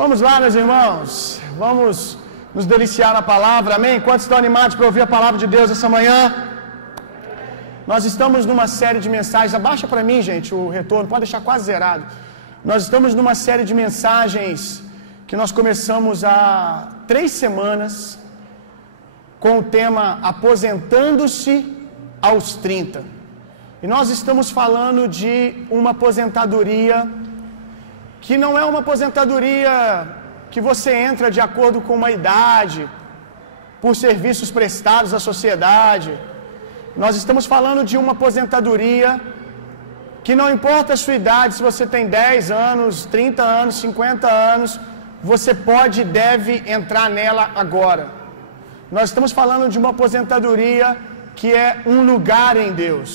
Vamos lá, meus irmãos, vamos nos deliciar na palavra, amém? Quantos estão animados para ouvir a palavra de Deus essa manhã? Nós estamos numa série de mensagens, abaixa para mim, gente, o retorno, pode deixar quase zerado. Nós estamos numa série de mensagens que nós começamos há 3 semanas com o tema Aposentando-se aos 30. E nós estamos falando de uma aposentadoria que não é uma aposentadoria que você entra de acordo com uma idade, por serviços prestados à sociedade. Nós estamos falando de uma aposentadoria que não importa a sua idade, se você tem 10 anos, 30 anos, 50 anos, você pode e deve entrar nela agora. Nós estamos falando de uma aposentadoria que é um lugar em Deus.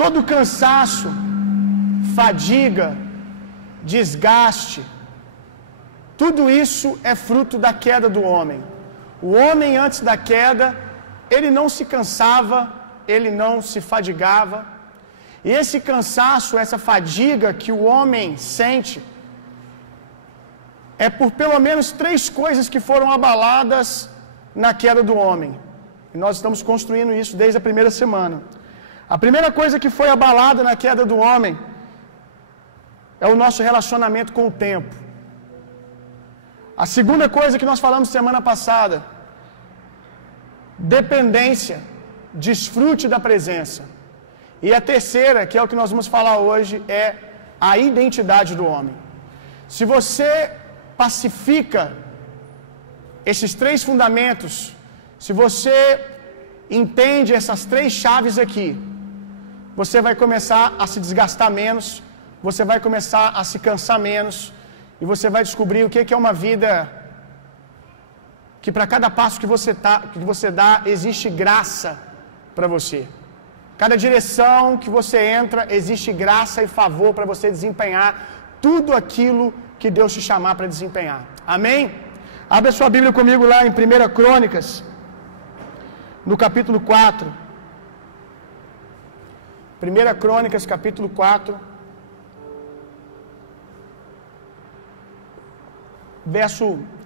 Todo cansaço, fadiga, desgaste, tudo isso é fruto da queda do homem. O homem antes da queda, ele não se cansava, ele não se fadigava. E esse cansaço, essa fadiga que o homem sente, é por pelo menos 3 coisas que foram abaladas na queda do homem. E nós estamos construindo isso desde a primeira semana. A primeira coisa que foi abalada na queda do homem é o nosso relacionamento com o tempo. A segunda coisa que nós falamos semana passada, dependência, desfrute da presença. E a terceira, que é o que nós vamos falar hoje, é a identidade do homem. Se você pacifica esses 3 fundamentos, se você entende essas 3 chaves aqui, você vai começar a se desgastar menos, você vai começar a se cansar menos, e você vai descobrir o que é uma vida que para cada passo que você dá, existe graça para você. Cada direção que você entra, existe graça e favor para você desempenhar tudo aquilo que Deus te chamar para desempenhar. Amém? Abra sua Bíblia comigo lá em 1 Crônicas, no capítulo 4. 1 Crônicas, capítulo 4.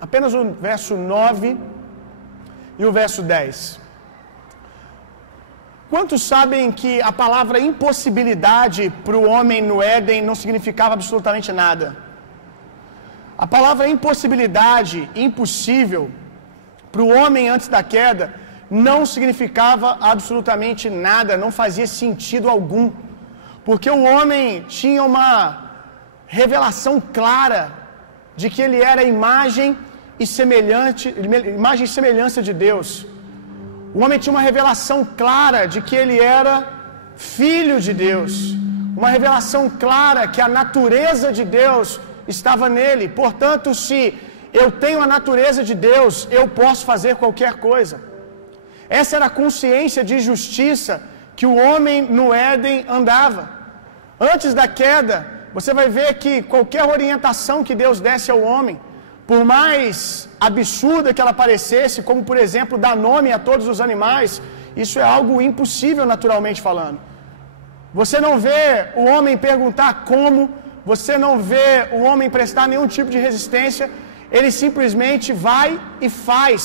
Apenas o verso 9 e o verso 10. Quantos sabem que a palavra impossibilidade para o homem no Éden não significava absolutamente nada? A palavra impossibilidade, impossível, para o homem antes da queda, não significava absolutamente nada, não fazia sentido algum. Porque o homem tinha uma revelação clara de que ele era imagem e semelhança de Deus. O homem tinha uma revelação clara de que ele era filho de Deus. Uma revelação clara que a natureza de Deus estava nele. Portanto, se eu tenho a natureza de Deus, eu posso fazer qualquer coisa. Essa era a consciência de justiça que o homem no Éden andava. Antes da queda, você vai ver que qualquer orientação que Deus desse ao homem, por mais absurda que ela parecesse, como por exemplo dar nome a todos os animais, isso é algo impossível naturalmente falando. Você não vê o homem perguntar como, você não vê o homem prestar nenhum tipo de resistência, ele simplesmente vai e faz,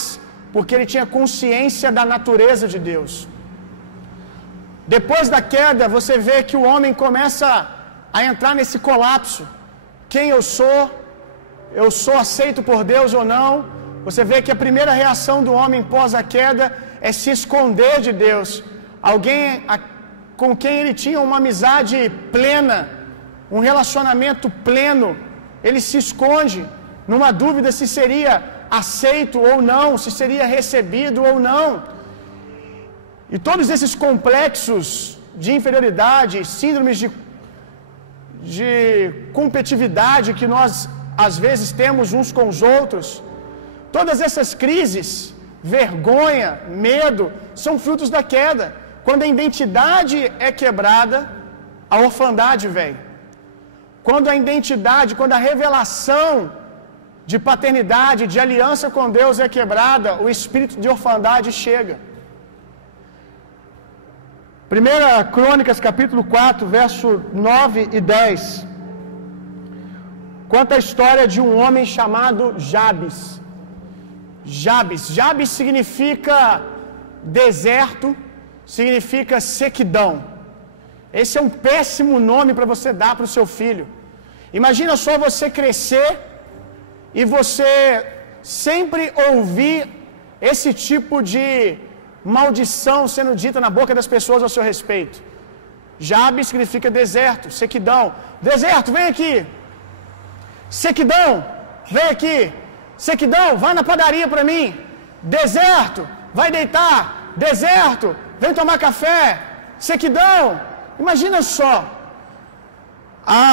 porque ele tinha consciência da natureza de Deus. Depois da queda, você vê que o homem começa a entrar nesse colapso. Quem eu sou aceito por Deus ou não? Você vê que a primeira reação do homem pós a queda é se esconder de Deus. Alguém com quem ele tinha uma amizade plena, um relacionamento pleno, ele se esconde numa dúvida se seria aceito ou não, se seria recebido ou não. E todos esses complexos de inferioridade, síndromes de competitividade que nós às vezes temos uns com os outros, todas essas crises, vergonha, medo, são frutos da queda. Quando a identidade é quebrada, a orfandade vem. Quando a identidade, quando a revelação de paternidade, de aliança com Deus é quebrada, o espírito de orfandade chega. 1 Crônicas, capítulo 4, verso 9 e 10. conta a história de um homem chamado Jabes. Jabes significa deserto, significa sequidão. Esse é um péssimo nome para você dar para o seu filho. Imagina só você crescer e você sempre ouvir esse tipo de maldição sendo dita na boca das pessoas ao seu respeito. Jabes significa deserto, sequidão. Deserto, vem aqui. Sequidão, vem aqui. Sequidão, vai na padaria para mim. Deserto, vai deitar. Deserto, vem tomar café. Sequidão. Imagina só. A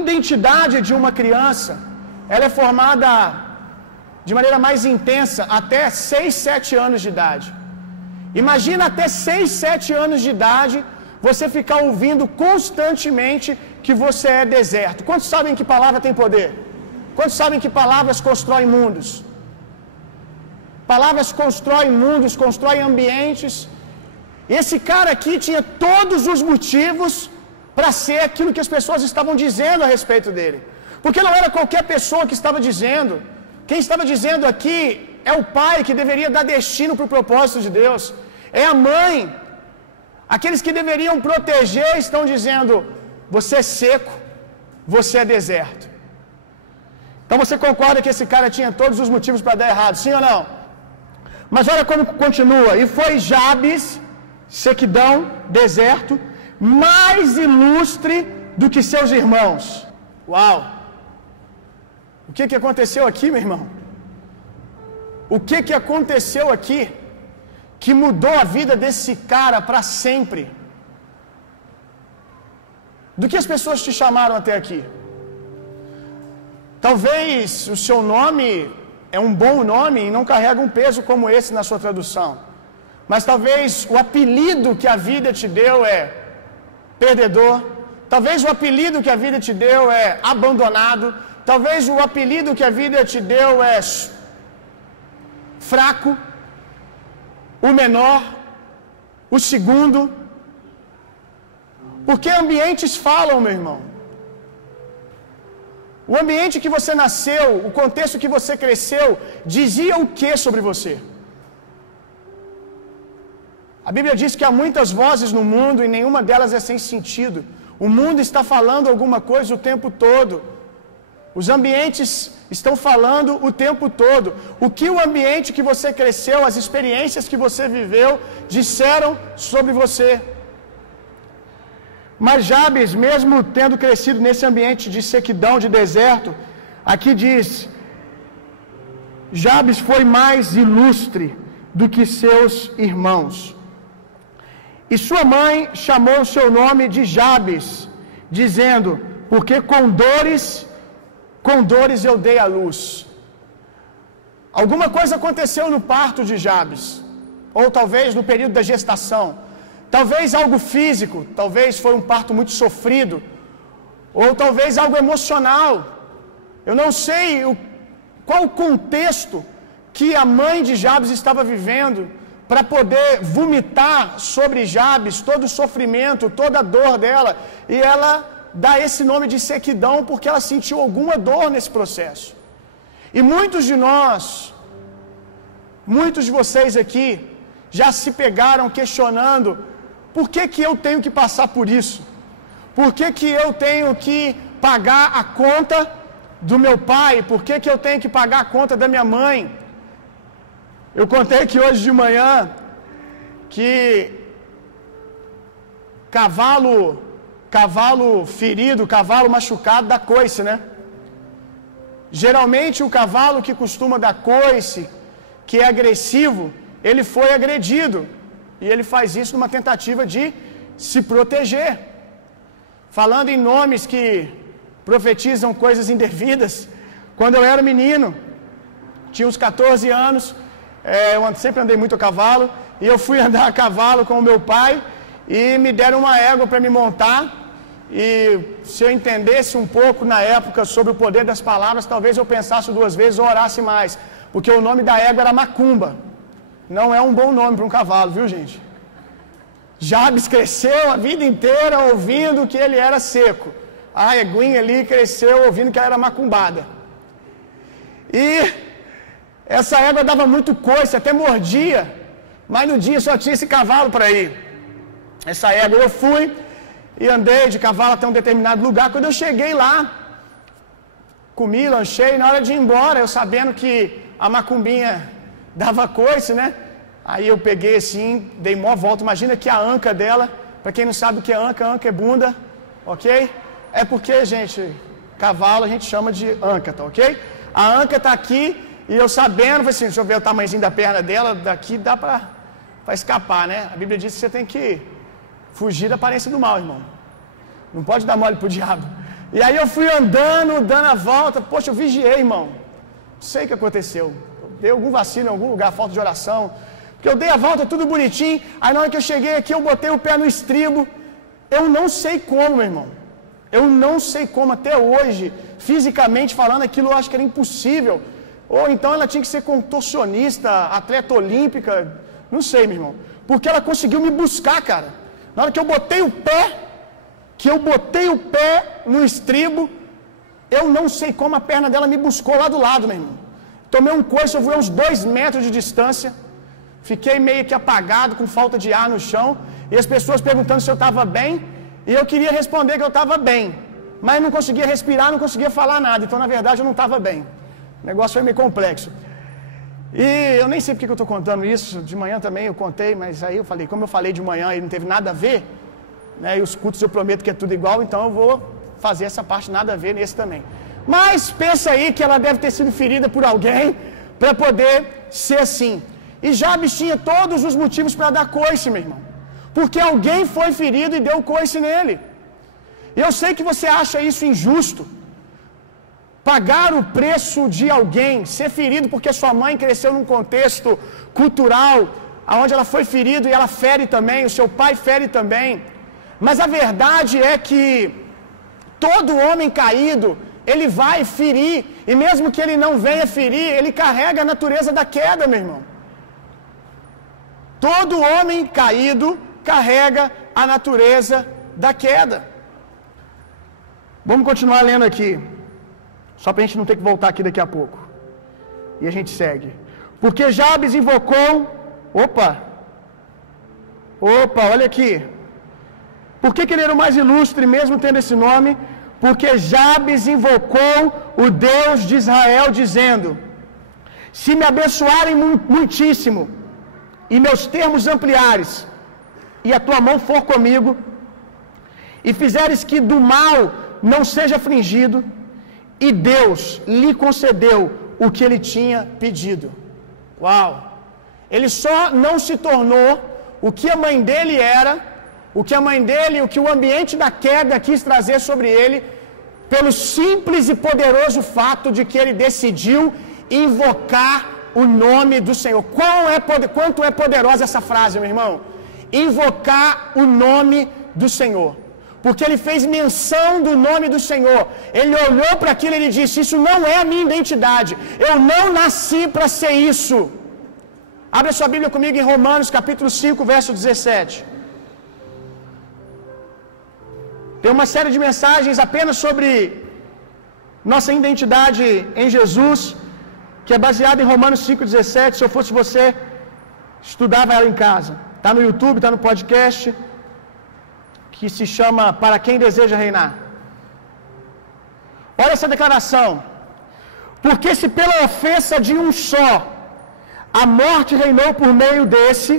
identidade de uma criança, ela é formada de maneira mais intensa até 6, 7 anos de idade. Imagina até 6, 7 anos de idade você ficar ouvindo constantemente que você é deserto. Quantos sabem que palavra tem poder? Quantos sabem que palavras constroem mundos? Palavras constroem mundos, constroem ambientes. E esse cara aqui tinha todos os motivos para ser aquilo que as pessoas estavam dizendo a respeito dele. Porque não era qualquer pessoa que estava dizendo. Quem estava dizendo aqui é o pai que deveria dar destino para o propósito de Deus. É a mãe. Aqueles que deveriam proteger estão dizendo: você é seco, você é deserto. Então você concorda que esse cara tinha todos os motivos para dar errado, sim ou não? Mas olha como continua. E foi Jabes, sequidão, deserto, mais ilustre do que seus irmãos. Uau! O que aconteceu aqui, meu irmão? O que aconteceu aqui que mudou a vida desse cara para sempre? Do que as pessoas te chamaram até aqui? Talvez o seu nome é um bom nome e não carrega um peso como esse na sua tradução. Mas talvez o apelido que a vida te deu é perdedor. Talvez o apelido que a vida te deu é abandonado. Talvez o apelido que a vida te deu é fraco, o menor, o segundo. Porque ambientes falam, meu irmão. O ambiente que você nasceu, o contexto que você cresceu, dizia o que sobre você? A Bíblia diz que há muitas vozes no mundo e nenhuma delas é sem sentido. O mundo está falando alguma coisa o tempo todo. Os ambientes estão falando o tempo todo. O que o ambiente que você cresceu, as experiências que você viveu, disseram sobre você. Mas Jabes, mesmo tendo crescido nesse ambiente de sequidão, de deserto, aqui diz: Jabes foi mais ilustre do que seus irmãos. E sua mãe chamou o seu nome de Jabes, dizendo: porque com dores eu dei à luz. Alguma coisa aconteceu no parto de Jabes, ou talvez no período da gestação. Talvez algo físico, talvez foi um parto muito sofrido, ou talvez algo emocional. Eu não sei qual o contexto que a mãe de Jabes estava vivendo para poder vomitar sobre Jabes todo o sofrimento, toda a dor dela, e ela dá esse nome de sequidão porque ela sentiu alguma dor nesse processo. E muitos de nós, muitos de vocês aqui, já se pegaram questionando: por que eu tenho que passar por isso? Por que eu tenho que pagar a conta do meu pai? Por que eu tenho que pagar a conta da minha mãe? Eu contei que hoje de manhã que cavalo ferido, cavalo machucado dá coice, né? Geralmente o cavalo que costuma dar coice, que é agressivo, ele foi agredido. E ele faz isso numa tentativa de se proteger. Falando em nomes que profetizam coisas indevidas, quando eu era menino, tinha uns 14 anos, eu sempre andei muito a cavalo, e eu fui andar a cavalo com o meu pai, e me deram uma égua para me montar, e se eu entendesse um pouco na época sobre o poder das palavras, talvez eu pensasse 2 vezes ou orasse mais, porque o nome da égua era Macumba. Não é um bom nome para um cavalo, viu, gente? Jabes cresceu a vida inteira ouvindo que ele era seco. a eguinha ali cresceu ouvindo que ela era macumbada. E essa égua dava muito coice, até mordia. Mas no dia só tinha esse cavalo para ir. Essa égua, eu fui e andei de cavalo até um determinado lugar. Quando eu cheguei lá, comi, lanchei, na hora de ir embora, eu sabendo que a macumbinha dava coice, né? Aí eu peguei assim, dei mó volta. Imagina que a anca dela, para quem não sabe o que é anca é bunda, ok? É porque, gente, cavalo a gente chama de anca, tá ok? A anca tá aqui e eu sabendo, falei assim, deixa eu ver o tamanhozinho da perna dela, daqui dá para escapar, né? A Bíblia diz que você tem que fugir da aparência do mal, irmão. Não pode dar mole pro diabo. E aí eu fui andando, dando a volta, poxa, eu vigiei, irmão. Não sei o que aconteceu. Dei algum vacilo em algum lugar, falta de oração. Porque eu dei a volta, tudo bonitinho. Aí na hora que eu cheguei aqui, eu botei o pé no estribo. Eu não sei como, meu irmão. Eu não sei como, até hoje, fisicamente falando, aquilo eu acho que era impossível. Ou então ela tinha que ser contorcionista, atleta olímpica, não sei, meu irmão. Porque ela conseguiu me buscar, cara. Na hora que eu botei o pé no estribo, eu não sei como a perna dela me buscou lá do lado, meu irmão. Tomei um coice, eu fui a uns 2 metros de distância. Fiquei meio que apagado, com falta de ar no chão. E as pessoas perguntando se eu estava bem. E eu queria responder que eu estava bem. Mas não conseguia respirar, não conseguia falar nada. Então, na verdade, eu não estava bem. O negócio foi meio complexo. E eu nem sei porque que eu estou contando isso. De manhã também eu contei, mas aí eu falei, como eu falei de manhã e não teve nada a ver, né, e os cultos eu prometo que é tudo igual, então eu vou fazer essa parte nada a ver nesse também. Mas pensa aí que ela deve ter sido ferida por alguém para poder ser assim. E Jabes tinha todos os motivos para dar coice, meu irmão. Porque alguém foi ferido e deu coice nele. E eu sei que você acha isso injusto. Pagar o preço de alguém, ser ferido porque sua mãe cresceu num contexto cultural, onde ela foi ferida e ela fere também, o seu pai fere também. Mas a verdade é que todo homem caído, ele vai ferir, e mesmo que ele não venha ferir, ele carrega a natureza da queda, meu irmão. Todo homem caído carrega a natureza da queda. Vamos continuar lendo aqui, só para a gente não ter que voltar aqui daqui a pouco. E a gente segue. Porque Jabes invocou. Opa, olha aqui. Por que ele era o mais ilustre, mesmo tendo esse nome? Porque Jabes invocou o Deus de Israel, dizendo: se me abençoarem muitíssimo, e meus termos ampliares, e a tua mão for comigo, e fizeres que do mal não seja afligido, e Deus lhe concedeu o que ele tinha pedido. Uau! Ele só não se tornou o que a mãe dele era, o que a mãe dele, o que o ambiente da queda quis trazer sobre ele, pelo simples e poderoso fato de que ele decidiu invocar o nome do Senhor. Quanto é poderosa essa frase, meu irmão? Invocar o nome do Senhor. Porque ele fez menção do nome do Senhor. Ele olhou para aquilo e ele disse: isso não é a minha identidade. Eu não nasci para ser isso. Abra sua Bíblia comigo em Romanos capítulo 5, verso 17. Tem uma série de mensagens apenas sobre nossa identidade em Jesus, que é baseada em Romanos 5,17. Se eu fosse você, estudava ela em casa. Está no YouTube, está no podcast, que se chama Para Quem Deseja Reinar. Olha essa declaração. Porque se pela ofensa de um só a morte reinou por meio desse,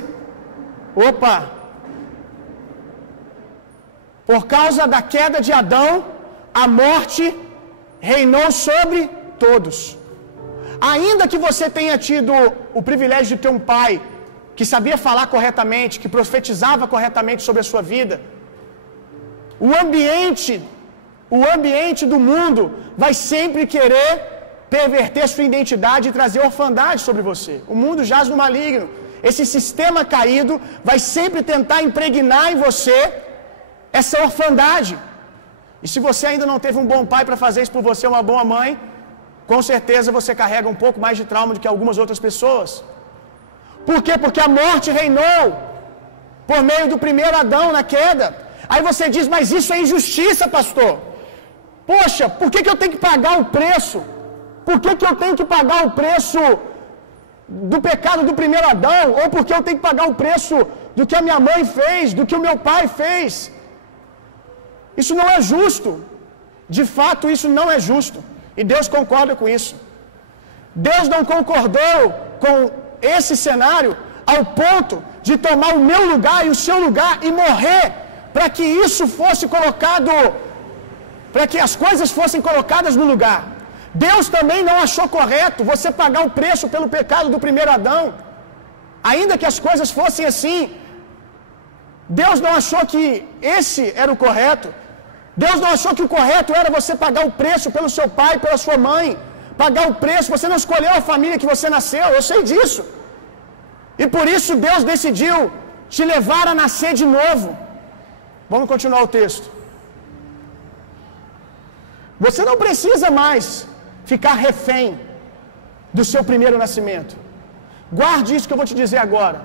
por causa da queda de Adão, a morte reinou sobre todos. Ainda que você tenha tido o privilégio de ter um pai que sabia falar corretamente, que profetizava corretamente sobre a sua vida, o ambiente do mundo vai sempre querer perverter sua identidade e trazer orfandade sobre você. O mundo jaz no maligno. Esse sistema caído vai sempre tentar impregnar em você essa orfandade. E se você ainda não teve um bom pai para fazer isso por você, uma boa mãe, com certeza você carrega um pouco mais de trauma do que algumas outras pessoas. Por quê? Porque a morte reinou por meio do primeiro Adão na queda. Aí você diz: mas isso é injustiça, pastor. Poxa, por que eu tenho que pagar o preço? Por que eu tenho que pagar o preço do pecado do primeiro Adão? Ou porque eu tenho que pagar o preço do que a minha mãe fez, do que o meu pai fez? Isso não é justo. De fato, isso não é justo. E Deus concorda com isso. Deus não concordou com esse cenário ao ponto de tomar o meu lugar e o seu lugar e morrer para que isso fosse colocado, para que as coisas fossem colocadas no lugar. Deus também não achou correto você pagar o preço pelo pecado do primeiro Adão. Ainda que as coisas fossem assim, Deus não achou que esse era o correto. Deus não achou que o correto era você pagar o preço pelo seu pai, pela sua mãe, pagar o preço. Você não escolheu a família que você nasceu, eu sei disso. E por isso Deus decidiu te levar a nascer de novo. Vamos continuar o texto. Você não precisa mais ficar refém do seu primeiro nascimento. Guarde isso que eu vou te dizer agora.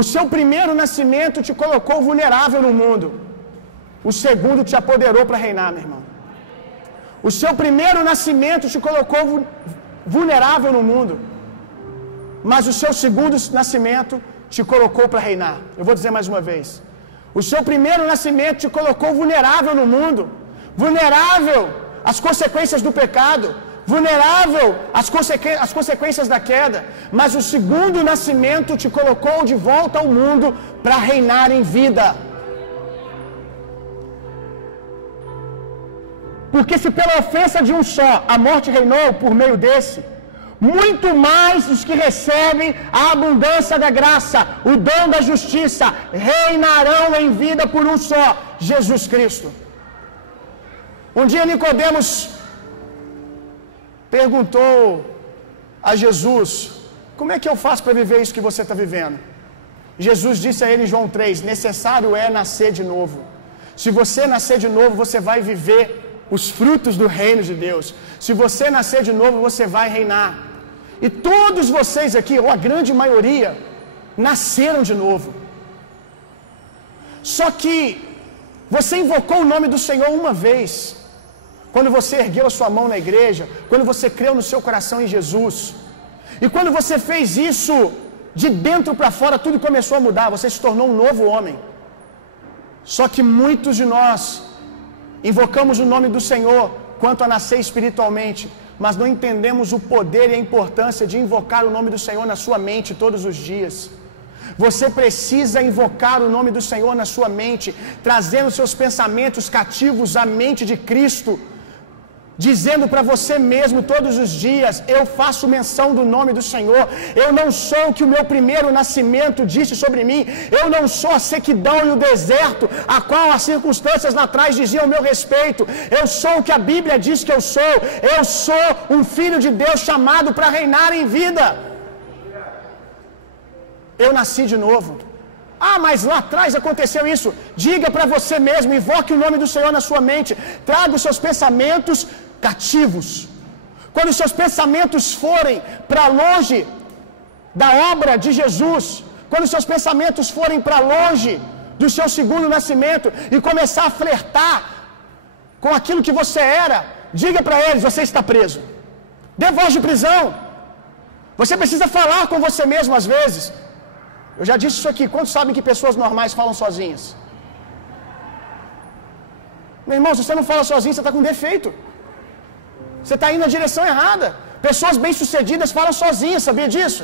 O seu primeiro nascimento te colocou vulnerável no mundo. O segundo te apoderou para reinar, meu irmão. O seu primeiro nascimento te colocou vulnerável no mundo. Mas o seu segundo nascimento te colocou para reinar. Eu vou dizer mais uma vez. O seu primeiro nascimento te colocou vulnerável no mundo. Vulnerável às consequências do pecado. Vulnerável às consequências da queda. Mas o segundo nascimento te colocou de volta ao mundo para reinar em vida. Porque se pela ofensa de um só a morte reinou por meio desse, muito mais os que recebem a abundância da graça, o dom da justiça, reinarão em vida por um só, Jesus Cristo. Um dia Nicodemos perguntou a Jesus: como é que eu faço para viver isso que você está vivendo? Jesus disse a ele em João 3: necessário é nascer de novo. Se você nascer de novo, você vai viver os frutos do reino de Deus. Se você nascer de novo, você vai reinar. E todos vocês aqui, ou a grande maioria, nasceram de novo. Só que você invocou o nome do Senhor uma vez, quando você ergueu a sua mão na igreja, quando você creu no seu coração em Jesus. E quando você fez isso, de dentro para fora, tudo começou a mudar. Você se tornou um novo homem. Só que muitos de nós invocamos o nome do Senhor quanto a nascer espiritualmente, mas não entendemos o poder e a importância de invocar o nome do Senhor na sua mente todos os dias. Você precisa invocar o nome do Senhor na sua mente, trazendo seus pensamentos cativos à mente de Cristo, dizendo para você mesmo todos os dias: eu faço menção do nome do Senhor. Eu não sou o que o meu primeiro nascimento disse sobre mim. Eu não sou a sequidão e o deserto a qual as circunstâncias lá atrás diziam ao meu respeito. Eu sou o que a Bíblia diz que eu sou. Eu sou um filho de Deus chamado para reinar em vida. Eu nasci de novo. Ah, mas lá atrás aconteceu isso. Diga para você mesmo, invoque o nome do Senhor na sua mente. Traga os seus pensamentos cativos. Quando os seus pensamentos forem para longe da obra de Jesus, quando os seus pensamentos forem para longe do seu segundo nascimento e começar a flertar com aquilo que você era, diga para eles: você está preso. Dê voz de prisão. Você precisa falar com você mesmo às vezes. Eu já disse isso aqui. Quantos sabem que pessoas normais falam sozinhas? Meu irmão, se você não fala sozinho, você está com defeito. Você está indo na direção errada. Pessoas bem-sucedidas falam sozinhas, sabia disso?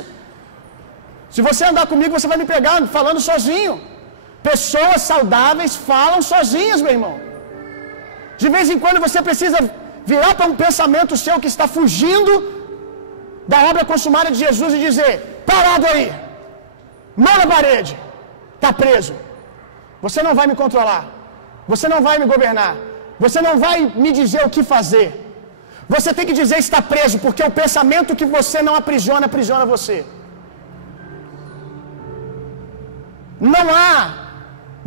Se você andar comigo, você vai me pegar falando sozinho. Pessoas saudáveis falam sozinhas, meu irmão. De vez em quando você precisa virar para um pensamento seu que está fugindo da obra consumada de Jesus e dizer: parado aí, mão na parede, está preso. Você não vai me controlar. Você não vai me governar. Você não vai me dizer o que fazer. Você tem que dizer: está preso, porque o pensamento que você não aprisiona, aprisiona você.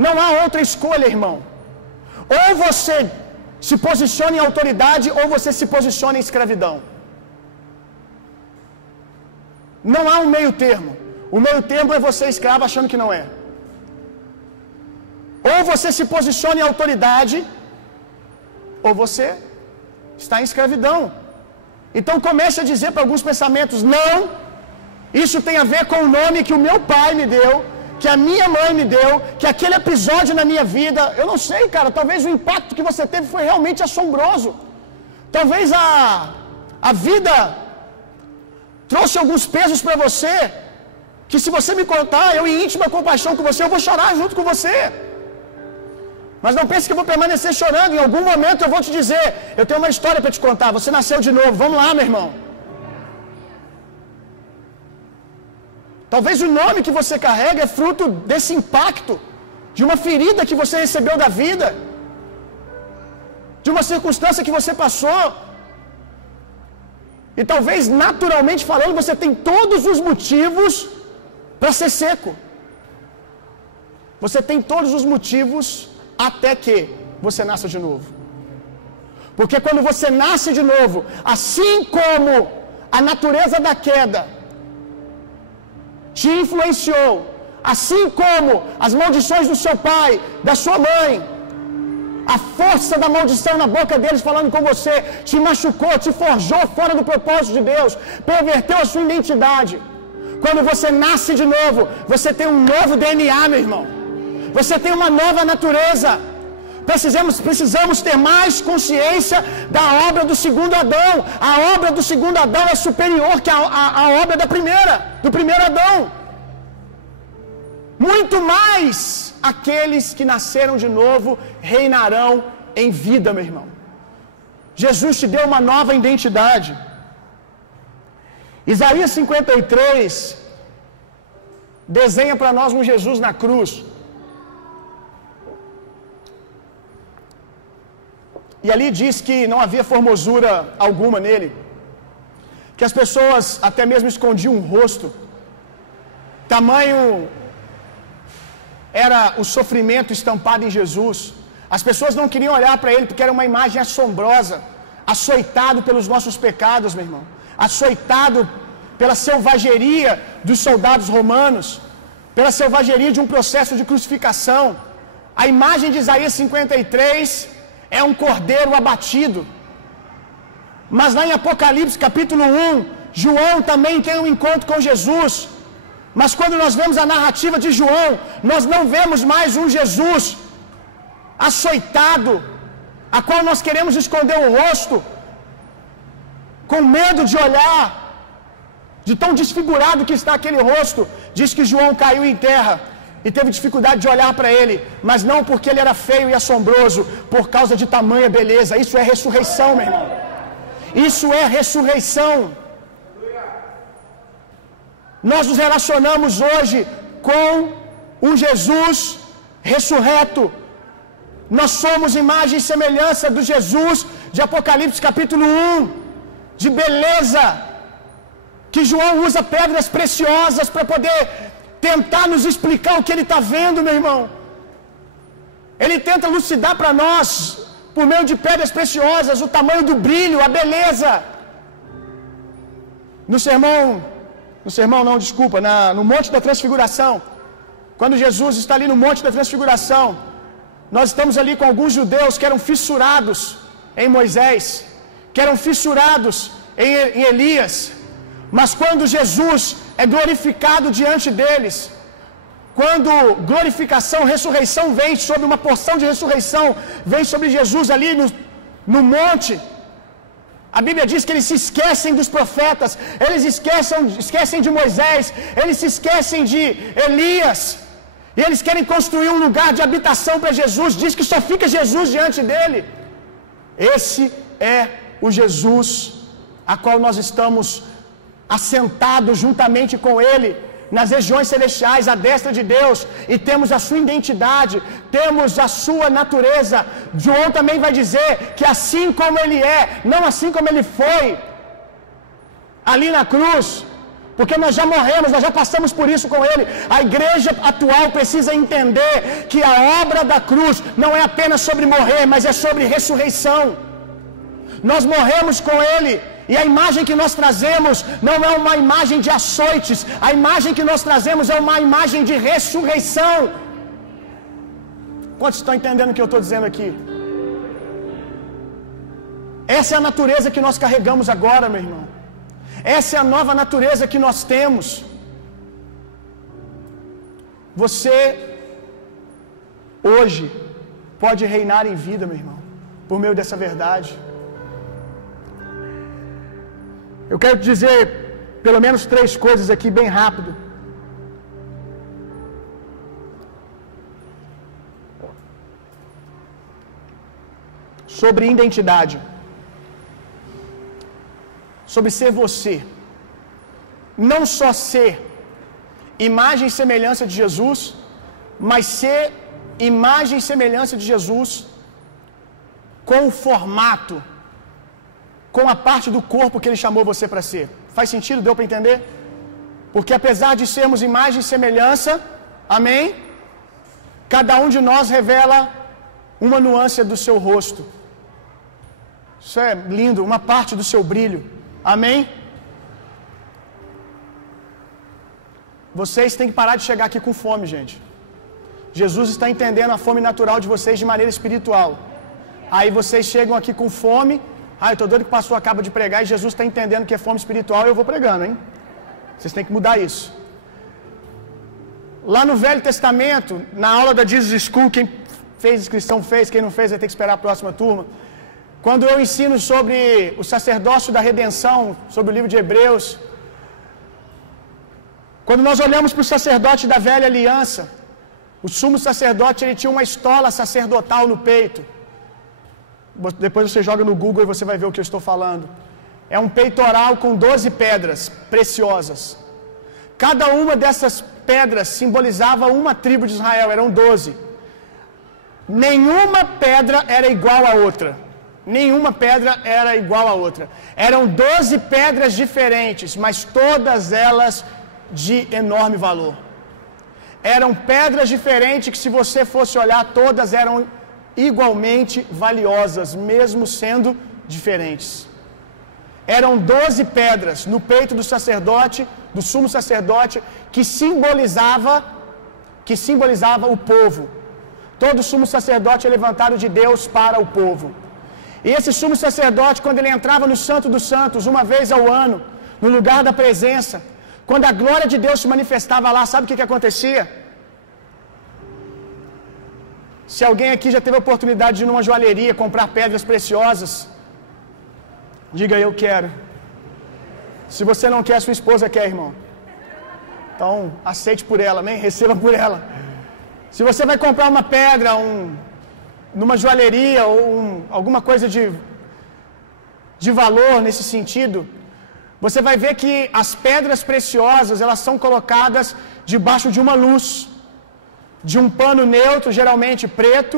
Não há outra escolha, irmão. Ou você se posiciona em autoridade, ou você se posiciona em escravidão. Não há um meio termo. O meio termo é você escravo achando que não é. Ou você se posiciona em autoridade, ou você está em escravidão. Então comece a dizer para alguns pensamentos: não, isso tem a ver com o nome que o meu pai me deu, que a minha mãe me deu, que aquele episódio na minha vida, eu não sei, cara, talvez o impacto que você teve foi realmente assombroso. Talvez a vida trouxe alguns pesos para você, que se você me contar, eu em íntima compaixão com você, eu vou chorar junto com você. Mas não pense que eu vou permanecer chorando. Em algum momento eu vou te dizer: eu tenho uma história para te contar, você nasceu de novo, vamos lá, meu irmão. Talvez o nome que você carrega é fruto desse impacto, de uma ferida que você recebeu da vida, de uma circunstância que você passou. E talvez, naturalmente falando, você tem todos os motivos para ser seco. Você tem todos os motivos até que você nasça de novo. Porque quando você nasce de novo, assim como a natureza da queda te influenciou, assim como as maldições do seu pai, da sua mãe, a força da maldição na boca deles falando com você, te machucou, te forjou fora do propósito de Deus, perverteu a sua identidade. Quando você nasce de novo, você tem um novo DNA, meu irmão. Você tem uma nova natureza. Precisamos ter mais consciência da obra do segundo Adão. A obra do segundo Adão é superior que a obra do primeiro Adão. Muito mais aqueles que nasceram de novo reinarão em vida, meu irmão. Jesus te deu uma nova identidade. Isaías 53 desenha para nós um Jesus na cruz. E ali diz que não havia formosura alguma nele, que as pessoas até mesmo escondiam o rosto. Tamanho era o sofrimento estampado em Jesus. As pessoas não queriam olhar para ele porque era uma imagem assombrosa, açoitado pelos nossos pecados, meu irmão, açoitado pela selvageria dos soldados romanos, pela selvageria de um processo de crucificação. A imagem de Isaías 53 é um cordeiro abatido. Mas lá em Apocalipse capítulo 1, João também tem um encontro com Jesus. Mas quando nós vemos a narrativa de João, nós não vemos mais um Jesus açoitado, a qual nós queremos esconder o rosto, com medo de olhar, de tão desfigurado que está aquele rosto. Diz que João caiu em terra e teve dificuldade de olhar para ele, mas não porque ele era feio e assombroso, por causa de tamanha beleza. Isso é ressurreição, meu irmão. Isso é ressurreição. Nós nos relacionamos hoje com um Jesus ressurreto. Nós somos imagem e semelhança do Jesus de Apocalipse capítulo 1, de beleza, que João usa pedras preciosas para poder tentar nos explicar o que ele está vendo, meu irmão. Ele tenta elucidar para nós, por meio de pedras preciosas, o tamanho do brilho, a beleza. No Monte da Transfiguração, quando Jesus está ali no Monte da Transfiguração, nós estamos ali com alguns judeus que eram fissurados em Moisés, que eram fissurados em Elias. Mas quando Jesus é glorificado diante deles, quando glorificação, ressurreição vem sobre uma porção de ressurreição, vem sobre Jesus ali no monte, a Bíblia diz que eles se esquecem dos profetas, eles esquecem de Moisés, eles se esquecem de Elias, e eles querem construir um lugar de habitação para Jesus. Diz que só fica Jesus diante dele. Esse é o Jesus a qual nós estamos assentados juntamente com ele nas regiões celestiais, à destra de Deus, e temos a sua identidade, temos a sua natureza. João também vai dizer que assim como ele é, não assim como ele foi ali na cruz, porque nós já morremos, nós já passamos por isso com ele. A igreja atual precisa entender que a obra da cruz não é apenas sobre morrer, mas é sobre ressurreição. Nós morremos com ele, e a imagem que nós trazemos não é uma imagem de açoites, a imagem que nós trazemos é uma imagem de ressurreição. Quantos estão entendendo o que eu estou dizendo aqui? Essa é a natureza que nós carregamos agora, meu irmão. Essa é a nova natureza que nós temos. Você hoje pode reinar em vida, meu irmão, por meio dessa verdade. Eu quero te dizer pelo menos 3 coisas aqui bem rápido. Sobre identidade. Sobre ser você. Não só ser imagem e semelhança de Jesus, mas ser imagem e semelhança de Jesus com o formato, com a parte do corpo que Ele chamou você para ser. Faz sentido? Deu para entender? Porque apesar de sermos imagem e semelhança, amém? Cada um de nós revela uma nuance do seu rosto. Isso é lindo, uma parte do seu brilho. Amém? Vocês têm que parar de chegar aqui com fome, gente. Jesus está entendendo a fome natural de vocês de maneira espiritual. Aí vocês chegam aqui com fome. Eu estou doido que o pastor acaba de pregar e Jesus está entendendo que é fome espiritual e eu vou pregando, hein? Vocês têm que mudar isso. Lá no Velho Testamento, na aula da Jesus School, quem fez inscrição fez, quem não fez vai ter que esperar a próxima turma. Quando eu ensino sobre o sacerdócio da redenção, sobre o livro de Hebreus, quando nós olhamos para o sacerdote da velha aliança, o sumo sacerdote ele tinha uma estola sacerdotal no peito. Depois você joga no Google e você vai ver o que eu estou falando. É um peitoral com 12 pedras preciosas. Cada uma dessas pedras simbolizava uma tribo de Israel, eram 12. Nenhuma pedra era igual a outra. Nenhuma pedra era igual a outra. Eram 12 pedras diferentes, mas todas elas de enorme valor. Eram pedras diferentes que, se você fosse olhar, todas eram igualmente valiosas, mesmo sendo diferentes. Eram 12 pedras no peito do sacerdote, do sumo sacerdote, que simbolizava o povo. Todo sumo sacerdote é levantado de Deus para o povo. E esse sumo sacerdote, quando ele entrava no Santo dos Santos, uma vez ao ano, no lugar da presença, quando a glória de Deus se manifestava lá, sabe o que acontecia? Se alguém aqui já teve a oportunidade de ir numa joalheria comprar pedras preciosas, diga eu quero. Se você não quer, sua esposa quer, irmão. Então, aceite por ela, amém? Receba por ela. Se você vai comprar uma pedra, numa joalheria ou alguma coisa de valor nesse sentido, você vai ver que as pedras preciosas, elas são colocadas debaixo de uma luz, de um pano neutro, geralmente preto,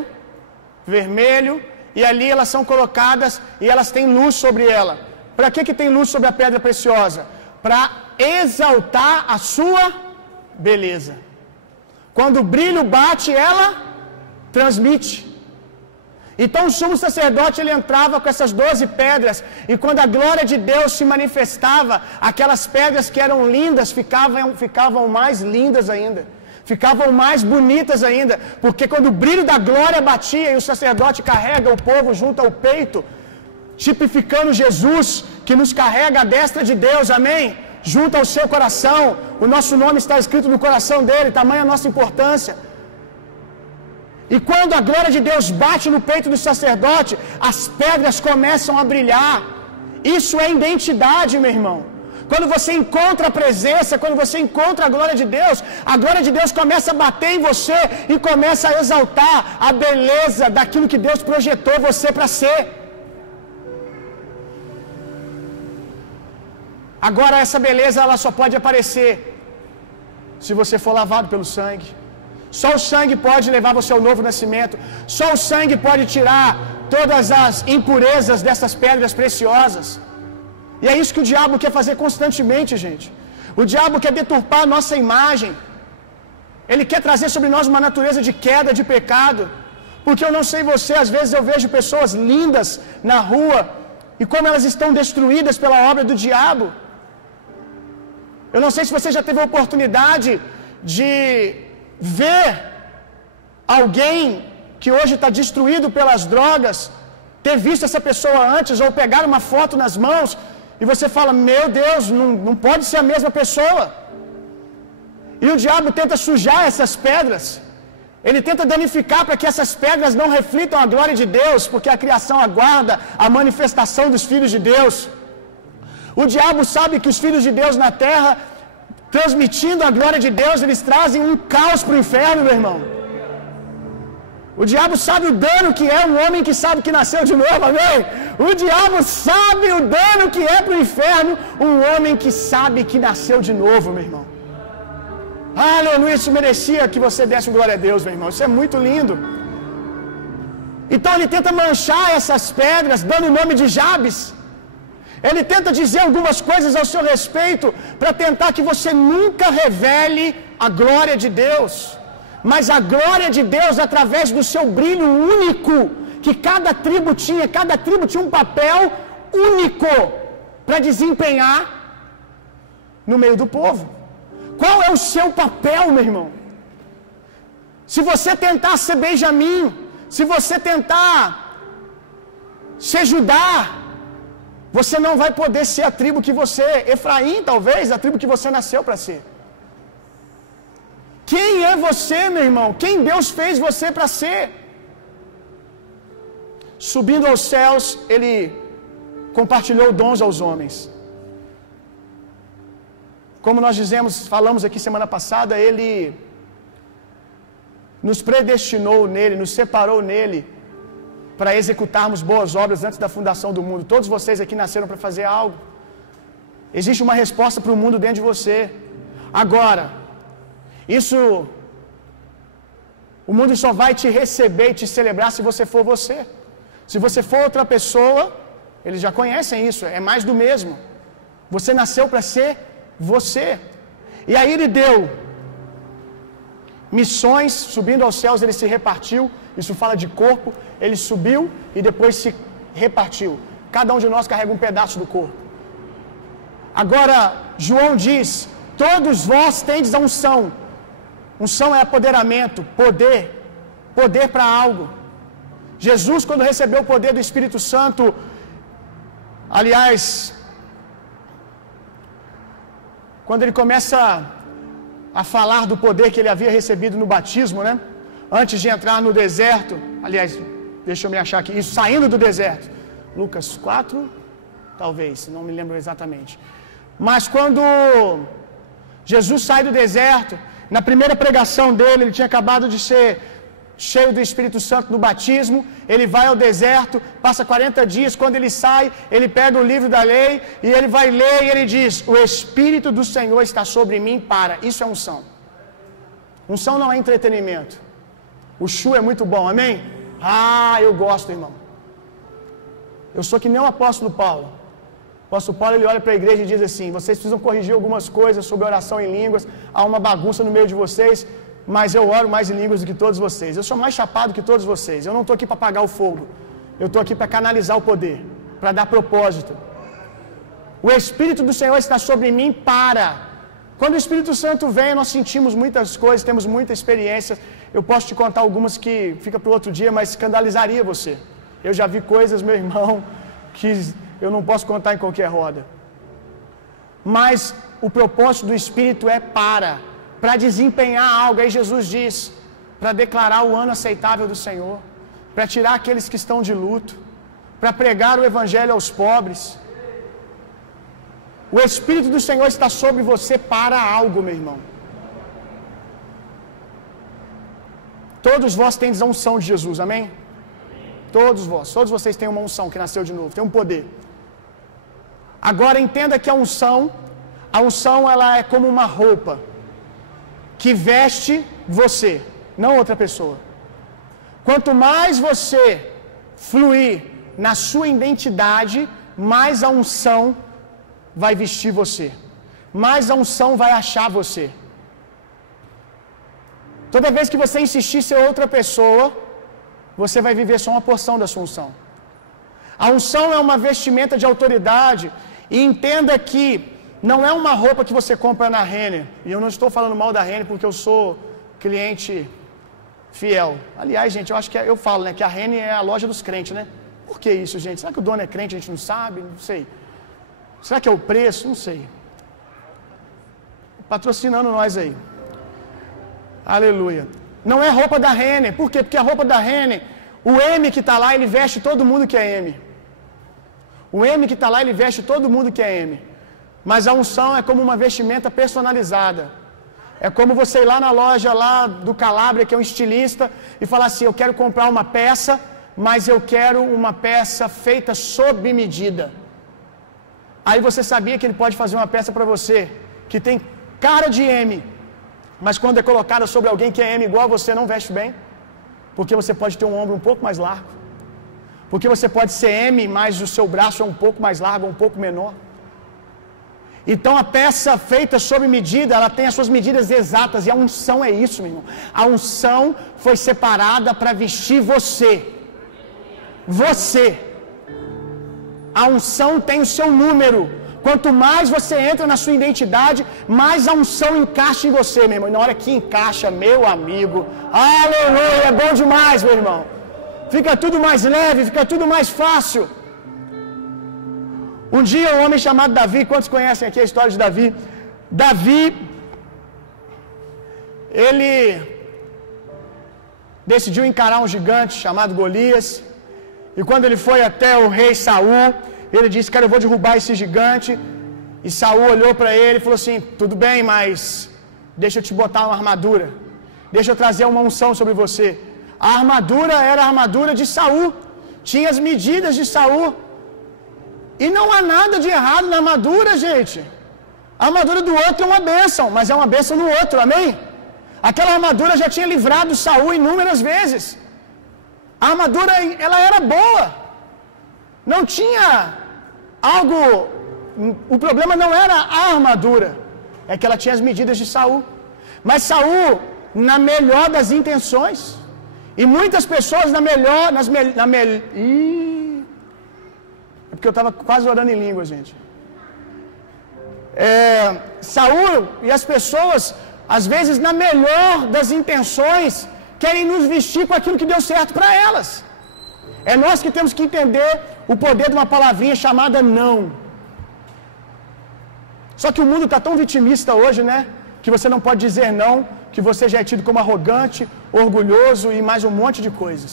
vermelho, e ali elas são colocadas e elas têm luz sobre ela. Para que tem luz sobre a pedra preciosa? Para exaltar a sua beleza. Quando o brilho bate, ela transmite. Então o sumo sacerdote ele entrava com essas 12 pedras, e quando a glória de Deus se manifestava, aquelas pedras que eram lindas ficavam mais lindas ainda, ficavam mais bonitas ainda, porque quando o brilho da glória batia e o sacerdote carrega o povo junto ao peito, tipificando Jesus que nos carrega à destra de Deus, amém? Junto ao seu coração, o nosso nome está escrito no coração dele, tamanha a nossa importância. E quando a glória de Deus bate no peito do sacerdote, as pedras começam a brilhar. Isso é identidade, meu irmão. Quando você encontra a presença, quando você encontra a glória de Deus começa a bater em você e começa a exaltar a beleza daquilo que Deus projetou você para ser. Agora essa beleza ela só pode aparecer se você for lavado pelo sangue. Só o sangue pode levar você ao novo nascimento. Só o sangue pode tirar todas as impurezas dessas pedras preciosas. E é isso que o diabo quer fazer constantemente, gente. O diabo quer deturpar a nossa imagem. Ele quer trazer sobre nós uma natureza de queda, de pecado. Porque eu não sei você, às vezes eu vejo pessoas lindas na rua e como elas estão destruídas pela obra do diabo. Eu não sei se você já teve a oportunidade de ver alguém que hoje está destruído pelas drogas, ter visto essa pessoa antes, ou pegar uma foto nas mãos, e você fala, meu Deus, não pode ser a mesma pessoa. E o diabo tenta sujar essas pedras, ele tenta danificar para que essas pedras não reflitam a glória de Deus, porque a criação aguarda a manifestação dos filhos de Deus. O diabo sabe que os filhos de Deus na terra, transmitindo a glória de Deus, eles trazem um caos para o inferno, meu irmão. O diabo sabe o dano que é um homem que sabe que nasceu de novo, amém? O diabo sabe o dano que é para o inferno um homem que sabe que nasceu de novo, meu irmão. Aleluia, isso merecia que você desse glória a Deus, meu irmão. Isso é muito lindo. Então ele tenta manchar essas pedras, dando o nome de Jabes. Ele tenta dizer algumas coisas ao seu respeito, para tentar que você nunca revele a glória de Deus. Mas a glória de Deus, através do seu brilho único, que cada tribo tinha um papel único para desempenhar no meio do povo. Qual é o seu papel, meu irmão? Se você tentar ser Benjamim, se você tentar ser Judá, você não vai poder ser a tribo que você, Efraim talvez, a tribo que você nasceu para ser. Quem é você, meu irmão? Quem Deus fez você para ser? Subindo aos céus, ele compartilhou dons aos homens. Como nós falamos aqui semana passada, ele nos predestinou nele, nos separou nele, para executarmos boas obras antes da fundação do mundo. Todos vocês aqui nasceram para fazer algo. Existe uma resposta para o mundo dentro de você. Agora, o mundo só vai te receber e te celebrar se você for você. Se você for outra pessoa, eles já conhecem isso, é mais do mesmo. Você nasceu para ser você. E aí ele deu missões, subindo aos céus ele se repartiu. Isso fala de corpo. Ele subiu e depois se repartiu. Cada um de nós carrega um pedaço do corpo. Agora, João diz: todos vós tendes a unção. Unção é apoderamento, poder para algo. Jesus, quando recebeu o poder do Espírito Santo, aliás, quando ele começa a falar do poder que ele havia recebido no batismo, né? Antes de entrar no deserto, aliás, deixa eu me achar aqui, isso, saindo do deserto. Lucas 4, talvez, não me lembro exatamente. Mas quando Jesus sai do deserto, na primeira pregação dele, ele tinha acabado de ser cheio do Espírito Santo no batismo, ele vai ao deserto, passa 40 dias, quando ele sai, ele pega o livro da lei, e ele vai ler, e ele diz: o Espírito do Senhor está sobre mim para, isso é unção. Unção não é entretenimento. O chu é muito bom, amém? Ah, eu gosto, irmão. Eu sou que nem o apóstolo Paulo. O apóstolo Paulo, ele olha para a igreja e diz assim: vocês precisam corrigir algumas coisas sobre oração em línguas, há uma bagunça no meio de vocês, mas eu oro mais em línguas do que todos vocês. Eu sou mais chapado que todos vocês. Eu não estou aqui para apagar o fogo. Eu estou aqui para canalizar o poder, para dar propósito. O Espírito do Senhor está sobre mim para. Quando o Espírito Santo vem, nós sentimos muitas coisas, temos muita experiência. Eu posso te contar algumas que fica para o outro dia, mas escandalizaria você. Eu já vi coisas, meu irmão, que eu não posso contar em qualquer roda. Mas o propósito do Espírito é para desempenhar algo. Aí Jesus diz: para declarar o ano aceitável do Senhor, para tirar aqueles que estão de luto, para pregar o Evangelho aos pobres. O Espírito do Senhor está sobre você para algo, meu irmão. Todos vós tendes a unção de Jesus, amém? Todos vocês têm uma unção que nasceu de novo, tem um poder. Agora entenda que a unção ela é como uma roupa que veste você, não outra pessoa. Quanto mais você fluir na sua identidade, mais a unção vai vestir você, mais a unção vai achar você. Toda vez que você insistir ser outra pessoa, você vai viver só uma porção da sua unção. A unção é uma vestimenta de autoridade, e entenda que não é uma roupa que você compra na Renner. E eu não estou falando mal da Renner porque eu sou cliente fiel. Aliás, gente, eu acho que eu falo, né, que a Renner é a loja dos crentes, né? Por que isso, gente? Será que o dono é crente, a gente não sabe? Não sei. Será que é o preço? Não sei. Patrocinando nós aí. Aleluia. Não é roupa da Renner. Por quê? Porque a roupa da Renner, o M que está lá, ele veste todo mundo que é M. O M que está lá, ele veste todo mundo que é M. Mas a unção é como uma vestimenta personalizada. É como você ir lá na loja lá do Calabria, que é um estilista, e falar assim: eu quero comprar uma peça, mas eu quero uma peça feita sob medida. Aí você sabia que ele pode fazer uma peça para você que tem cara de M, mas quando é colocada sobre alguém que é M igual a você, não veste bem, porque você pode ter um ombro um pouco mais largo, porque você pode ser M, mas o seu braço é um pouco mais largo, um pouco menor. Então a peça feita sob medida, ela tem as suas medidas exatas, e a unção é isso, meu irmão. A unção foi separada para vestir você. Você. A unção tem o seu número. Quanto mais você entra na sua identidade, mais a unção encaixa em você, meu irmão. E na hora que encaixa, meu amigo, aleluia, é bom demais, meu irmão. Fica tudo mais leve, fica tudo mais fácil. Um dia um homem chamado Davi, quantos conhecem aqui a história de Davi? Davi, ele decidiu encarar um gigante chamado Golias. E quando ele foi até o rei Saul, ele disse: cara, eu vou derrubar esse gigante. E Saul olhou para ele e falou assim: tudo bem, mas deixa eu te botar uma armadura, deixa eu trazer uma unção sobre você. A armadura era a armadura de Saul, tinha as medidas de Saul. E não há nada de errado na armadura, gente. A armadura do outro é uma bênção, mas é uma bênção no outro, amém? Aquela armadura já tinha livrado Saul inúmeras vezes. A armadura, ela era boa. Não tinha algo. O problema não era a armadura, é que ela tinha as medidas de Saul. Mas Saul, na melhor das intenções, e muitas pessoas É porque eu estava quase orando em língua, gente. Saul e as pessoas, às vezes, na melhor das intenções, querem nos vestir com aquilo que deu certo para elas. É nós que temos que entender o poder de uma palavrinha chamada não. Só que o mundo está tão vitimista hoje, né? Que você não pode dizer não, que você já é tido como arrogante, orgulhoso e mais um monte de coisas.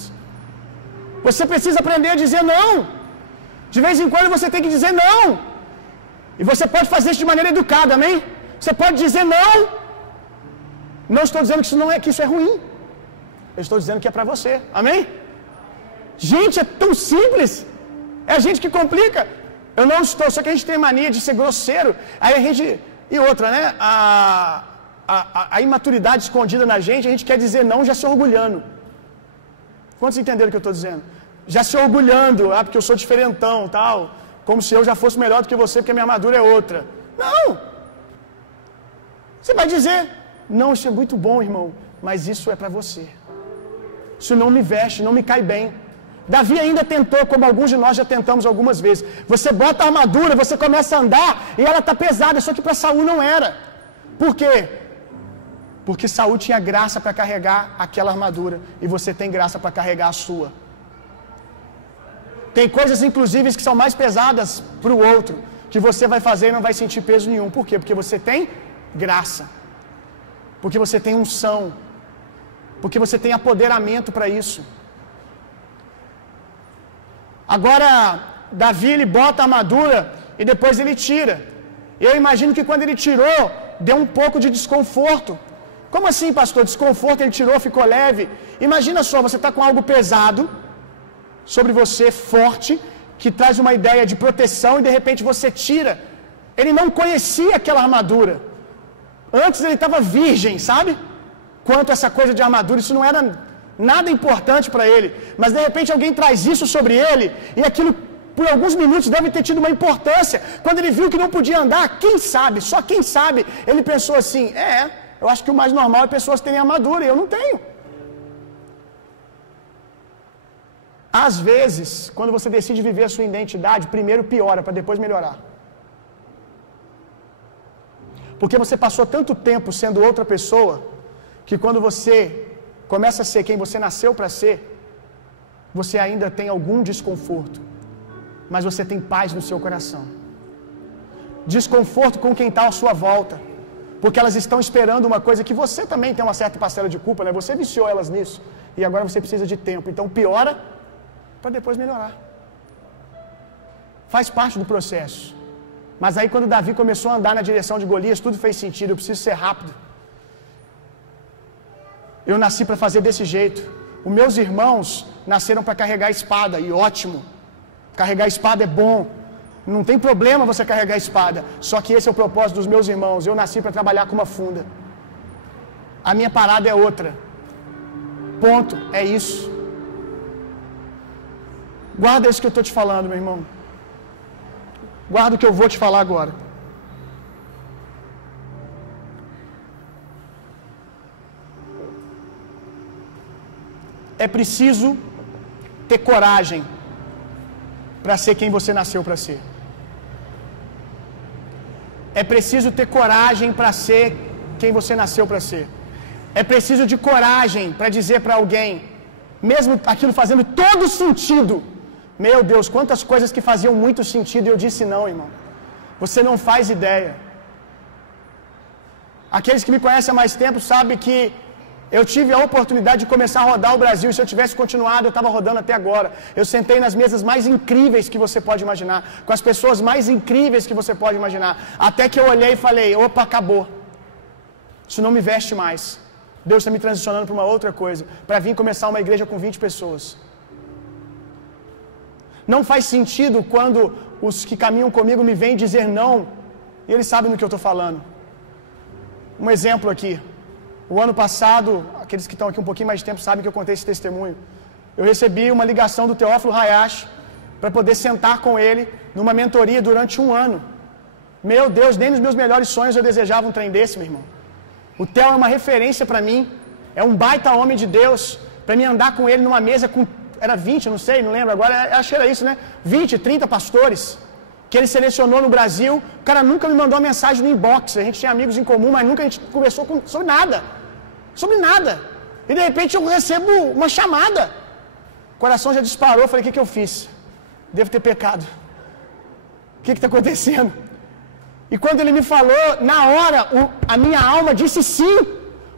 Você precisa aprender a dizer não. De vez em quando você tem que dizer não. E você pode fazer isso de maneira educada, amém? Você pode dizer não. Não estou dizendo que isso é ruim. Eu estou dizendo que é para você, amém? Gente, é tão simples. É a gente que complica. Eu não estou, só que a gente tem mania de ser grosseiro. Aí a gente. E outra, né? A imaturidade escondida na gente, a gente quer dizer não já se orgulhando. Quantos entenderam o que eu estou dizendo? Já se orgulhando, porque eu sou diferentão, tal, como se eu já fosse melhor do que você, porque a minha armadura é outra. Não! Você vai dizer: não, isso é muito bom, irmão, mas isso é para você. Isso não me veste, não me cai bem. Davi ainda tentou, como alguns de nós já tentamos algumas vezes. Você bota a armadura, você começa a andar e ela está pesada, só que para Saul não era. Por quê? Porque Saul tinha graça para carregar aquela armadura e você tem graça para carregar a sua. Tem coisas, inclusive, que são mais pesadas para o outro, que você vai fazer e não vai sentir peso nenhum. Por quê? Porque você tem graça, porque você tem unção, porque você tem apoderamento para isso. Agora, Davi, ele bota a armadura e depois ele tira. Eu imagino que quando ele tirou, deu um pouco de desconforto. Como assim, pastor? Desconforto, ele tirou, ficou leve. Imagina só, você está com algo pesado sobre você, forte, que traz uma ideia de proteção, e de repente você tira. Ele não conhecia aquela armadura. Antes ele estava virgem, sabe? Quanto a essa coisa de armadura, isso não era nada importante para ele. Mas de repente alguém traz isso sobre ele, e aquilo por alguns minutos deve ter tido uma importância. Quando ele viu que não podia andar, quem sabe, só quem sabe, ele pensou assim: eu acho que o mais normal é pessoas terem armadura, e eu não tenho. Às vezes, quando você decide viver a sua identidade, primeiro piora para depois melhorar. Porque você passou tanto tempo sendo outra pessoa, que quando você começa a ser quem você nasceu para ser, você ainda tem algum desconforto, mas você tem paz no seu coração. Desconforto com quem está à sua volta, porque elas estão esperando uma coisa que você também tem uma certa parcela de culpa, né? Você viciou elas nisso, e agora você precisa de tempo, então piora para depois melhorar. Faz parte do processo. Mas aí quando Davi começou a andar na direção de Golias, tudo fez sentido. Eu preciso ser rápido. Eu nasci para fazer desse jeito. Os meus irmãos nasceram para carregar a espada, e ótimo. Carregar a espada é bom. Não tem problema você carregar a espada. Só que esse é o propósito dos meus irmãos. Eu nasci para trabalhar com uma funda. A minha parada é outra. Ponto. É isso. Guarda isso que eu estou te falando, meu irmão. Guarda o que eu vou te falar agora. É preciso ter coragem para ser quem você nasceu para ser. É preciso ter coragem para ser quem você nasceu para ser. É preciso de coragem para dizer para alguém, mesmo aquilo fazendo todo sentido. Meu Deus, quantas coisas que faziam muito sentido e eu disse não, irmão. Você não faz ideia. Aqueles que me conhecem há mais tempo sabem que eu tive a oportunidade de começar a rodar o Brasil, e se eu tivesse continuado, eu estava rodando até agora. Eu sentei nas mesas mais incríveis que você pode imaginar, com as pessoas mais incríveis que você pode imaginar, até que eu olhei e falei, opa, acabou. Isso não me veste mais. Deus está me transicionando para uma outra coisa, para vir começar uma igreja com 20 pessoas. Não faz sentido quando os que caminham comigo me vêm dizer não, e eles sabem do que eu estou falando. Um exemplo aqui. O ano passado, aqueles que estão aqui um pouquinho mais de tempo sabem que eu contei esse testemunho. Eu recebi uma ligação do Teófilo Hayashi para poder sentar com ele numa mentoria durante um ano. Meu Deus, nem nos meus melhores sonhos eu desejava um trem desse, meu irmão. O Theo é uma referência para mim, é um baita homem de Deus, para mim andar com ele numa mesa com, era 20, não sei, não lembro agora, acho que era isso, né? 20, 30 pastores, que ele selecionou no Brasil. O cara nunca me mandou uma mensagem no inbox, a gente tinha amigos em comum, mas nunca a gente conversou sobre nada. Sobre nada. E de repente eu recebo uma chamada. O coração já disparou, eu falei, o que eu fiz? Devo ter pecado. O que está acontecendo? E quando ele me falou, na hora, a minha alma disse sim,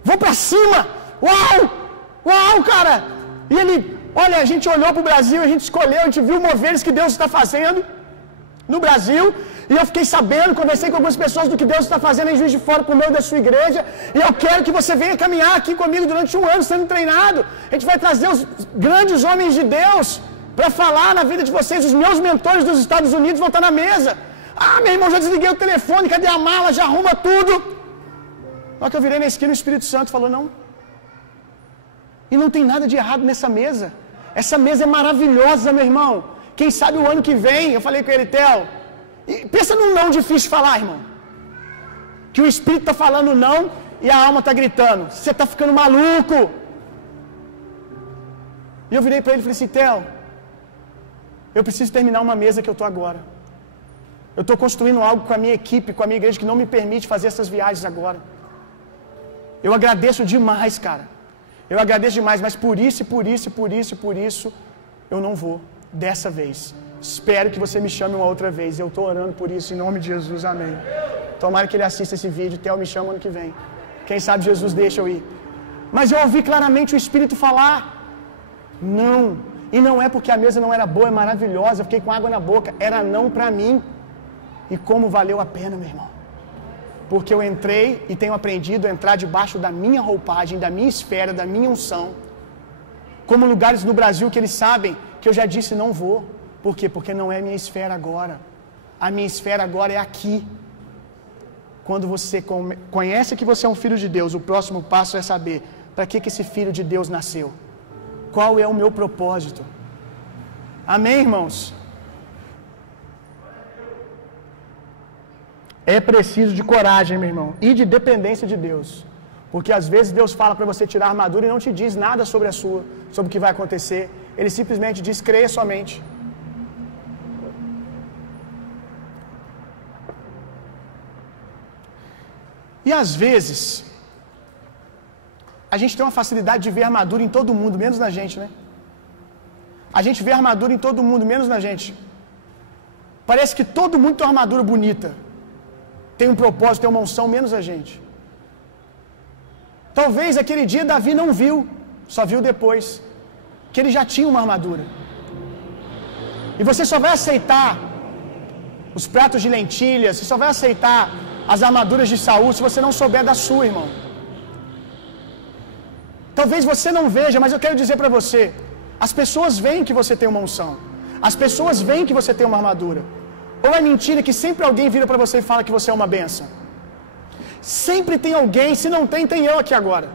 vou para cima. Uau! Uau, cara! E ele, olha, a gente olhou para o Brasil, a gente escolheu, a gente viu moveres que Deus está fazendo no Brasil, e eu fiquei sabendo, conversei com algumas pessoas do que Deus está fazendo em Juiz de Fora por meio da sua igreja, e eu quero que você venha caminhar aqui comigo durante um ano sendo treinado. A gente vai trazer os grandes homens de Deus para falar na vida de vocês. Os meus mentores dos Estados Unidos vão estar na mesa. Ah, meu irmão, já desliguei o telefone, cadê a mala? Já arruma tudo. Na hora que eu virei na esquina, o Espírito Santo falou, não. E não tem nada de errado nessa mesa. Essa mesa é maravilhosa, meu irmão. Quem sabe o ano que vem, eu falei com ele, Theo, pensa num não difícil de falar, irmão. Que o Espírito está falando não e a alma está gritando, você está ficando maluco. E eu virei para ele e falei assim, Theo, eu preciso terminar uma mesa que eu estou agora. Eu estou construindo algo com a minha equipe, com a minha igreja, que não me permite fazer essas viagens agora. Eu agradeço demais, cara. Eu agradeço demais, mas por isso, eu não vou. Dessa vez. Espero que você me chame uma outra vez. Eu estou orando por isso em nome de Jesus, amém. Tomara que ele assista esse vídeo. Theo me chama ano que vem. Quem sabe Jesus deixa eu ir. Mas eu ouvi claramente o Espírito falar. Não. E não é porque a mesa não era boa, é maravilhosa. Eu fiquei com água na boca. Era não para mim. E como valeu a pena, meu irmão. Porque eu entrei e tenho aprendido a entrar debaixo da minha roupagem, da minha esfera, da minha unção. Como lugares no Brasil que eles sabem que eu já disse não vou. Por quê? Porque não é minha esfera agora. A minha esfera agora é aqui. Quando você conhece que você é um filho de Deus, o próximo passo é saber para que esse filho de Deus nasceu. Qual é o meu propósito? Amém, irmãos? É preciso de coragem, meu irmão, e de dependência de Deus. Porque às vezes Deus fala para você tirar a armadura e não te diz nada sobre sobre o que vai acontecer. Ele simplesmente diz, creia somente. E às vezes, a gente tem uma facilidade de ver armadura em todo mundo, menos na gente, né? a gente vê armadura em todo mundo, menos na gente. Parece que todo mundo tem uma armadura bonita, tem um propósito, tem uma unção, menos a gente. Talvez aquele dia Davi não viu, só viu depois, que ele já tinha uma armadura. E você só vai aceitar os pratos de lentilhas, você só vai aceitar as armaduras de Saul se você não souber da sua, irmão. Talvez você não veja, mas eu quero dizer para você, as pessoas veem que você tem uma unção. As pessoas veem que você tem uma armadura. Ou é mentira que sempre alguém vira para você e fala que você é uma bênção? Sempre tem alguém, se não tem, tem eu aqui agora.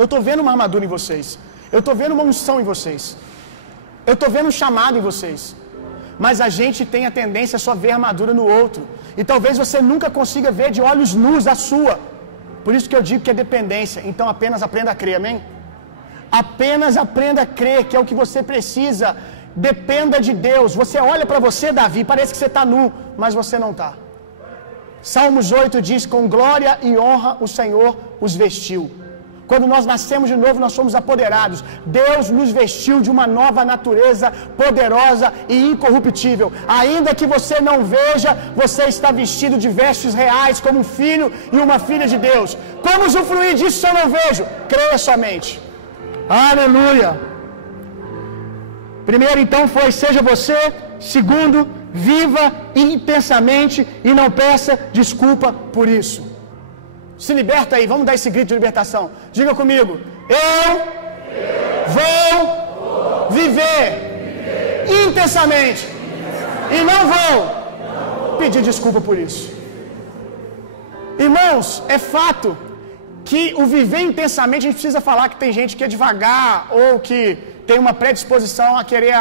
Eu estou vendo uma armadura em vocês. Eu estou vendo uma unção em vocês. Eu estou vendo um chamado em vocês. Mas a gente tem a tendência a só ver a armadura no outro. E talvez você nunca consiga ver de olhos nus a sua. Por isso que eu digo que é dependência. Então apenas aprenda a crer, amém? Apenas aprenda a crer, que é o que você precisa. Dependa de Deus. Você olha para você, Davi, parece que você está nu, mas você não está. Salmos 8 diz: com glória e honra o Senhor os vestiu. Quando nós nascemos de novo, nós somos apoderados. Deus nos vestiu de uma nova natureza poderosa e incorruptível. Ainda que você não veja, você está vestido de vestes reais, como um filho e uma filha de Deus. Como usufruir disso se eu não vejo? Creia somente. Aleluia. Primeiro, então, foi: seja você. Segundo, viva intensamente e não peça desculpa por isso. Se liberta aí, vamos dar esse grito de libertação. Diga comigo: eu vou viver intensamente e não vou pedir desculpa por isso. Irmãos, é fato que o viver intensamente, a gente precisa falar que tem gente que é devagar ou que tem uma predisposição a querer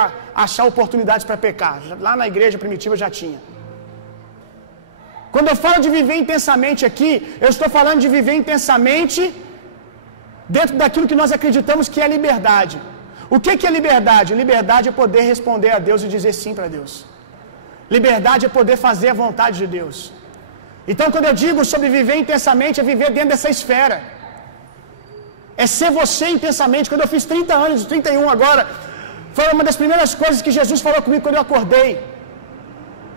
achar oportunidades para pecar. Lá na igreja primitiva já tinha. Quando eu falo de viver intensamente aqui, eu estou falando de viver intensamente dentro daquilo que nós acreditamos que é liberdade. O que é liberdade? Liberdade é poder responder a Deus e dizer sim para Deus. Liberdade é poder fazer a vontade de Deus. Então, quando eu digo sobre viver intensamente, é viver dentro dessa esfera. É ser você intensamente. Quando eu fiz 30 anos, 31 agora, foi uma das primeiras coisas que Jesus falou comigo quando eu acordei.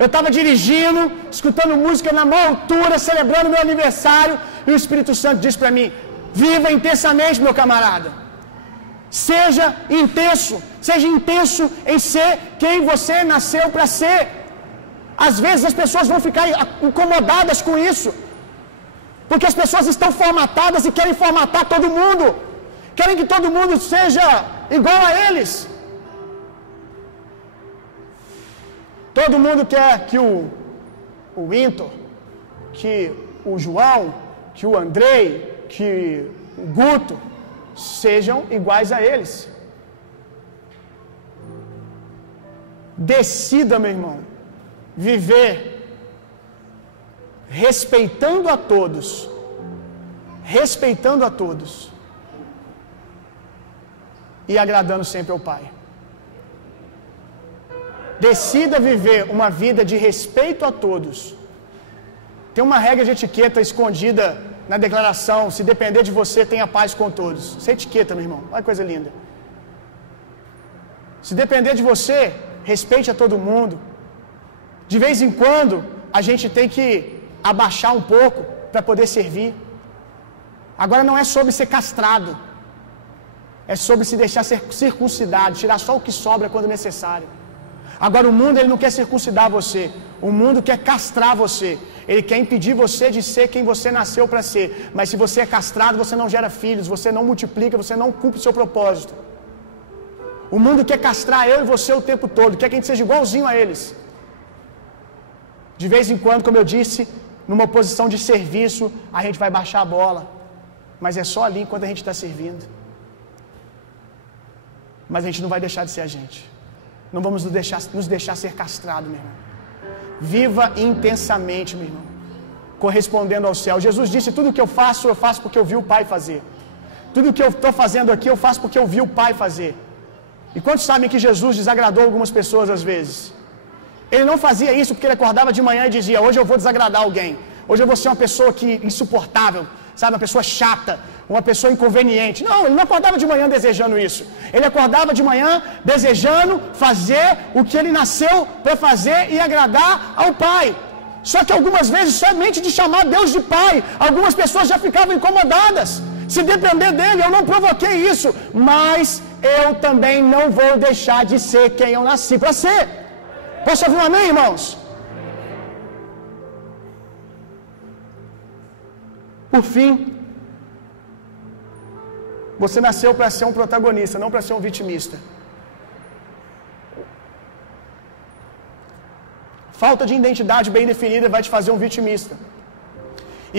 Eu estava dirigindo, escutando música na maior altura, celebrando meu aniversário, e o Espírito Santo disse para mim: viva intensamente, meu camarada. Seja intenso em ser quem você nasceu para ser. Às vezes as pessoas vão ficar incomodadas com isso, porque as pessoas estão formatadas e querem formatar todo mundo, querem que todo mundo seja igual a eles. Todo mundo quer que o Winton, que o João, que o Andrei, que o Guto sejam iguais a eles. Decida, meu irmão, viver respeitando a todos e agradando sempre ao Pai. Decida viver uma vida de respeito a todos. Tem uma regra de etiqueta escondida na declaração: se depender de você, tenha paz com todos. Isso é etiqueta, meu irmão. Olha que coisa linda. Se depender de você, respeite a todo mundo. De vez em quando, a gente tem que abaixar um pouco para poder servir. Agora não é sobre ser castrado, é sobre se deixar ser circuncidado, tirar só o que sobra quando necessário. Agora o mundo, ele não quer circuncidar você. O mundo quer castrar você. Ele quer impedir você de ser quem você nasceu para ser. Mas se você é castrado, você não gera filhos, você não multiplica, você não cumpre o seu propósito. O mundo quer castrar eu e você o tempo todo, quer que a gente seja igualzinho a eles. De vez em quando, como eu disse, numa posição de serviço, a gente vai baixar a bola. Mas é só ali enquanto a gente está servindo. Mas a gente não vai deixar de ser a gente. Não vamos nos deixar ser castrado, meu irmão. Viva intensamente, meu irmão, correspondendo ao céu. Jesus disse: tudo que eu faço porque eu vi o Pai fazer. Tudo que eu estou fazendo aqui, eu faço porque eu vi o Pai fazer. E quantos sabem que Jesus desagradou algumas pessoas às vezes? Ele não fazia isso porque ele acordava de manhã e dizia: hoje eu vou desagradar alguém. Hoje eu vou ser uma pessoa insuportável, sabe, uma pessoa chata. uma pessoa inconveniente. Não, ele não acordava de manhã desejando isso. Ele acordava de manhã desejando fazer o que ele nasceu para fazer e agradar ao Pai. Só que algumas vezes, somente de chamar Deus de Pai, algumas pessoas já ficavam incomodadas. Se depender dele, eu não provoquei isso, mas eu também não vou deixar de ser quem eu nasci para ser. Posso ouvir um amém, irmãos? Por fim, você nasceu para ser um protagonista, não para ser um vitimista. Falta de identidade bem definida vai te fazer um vitimista.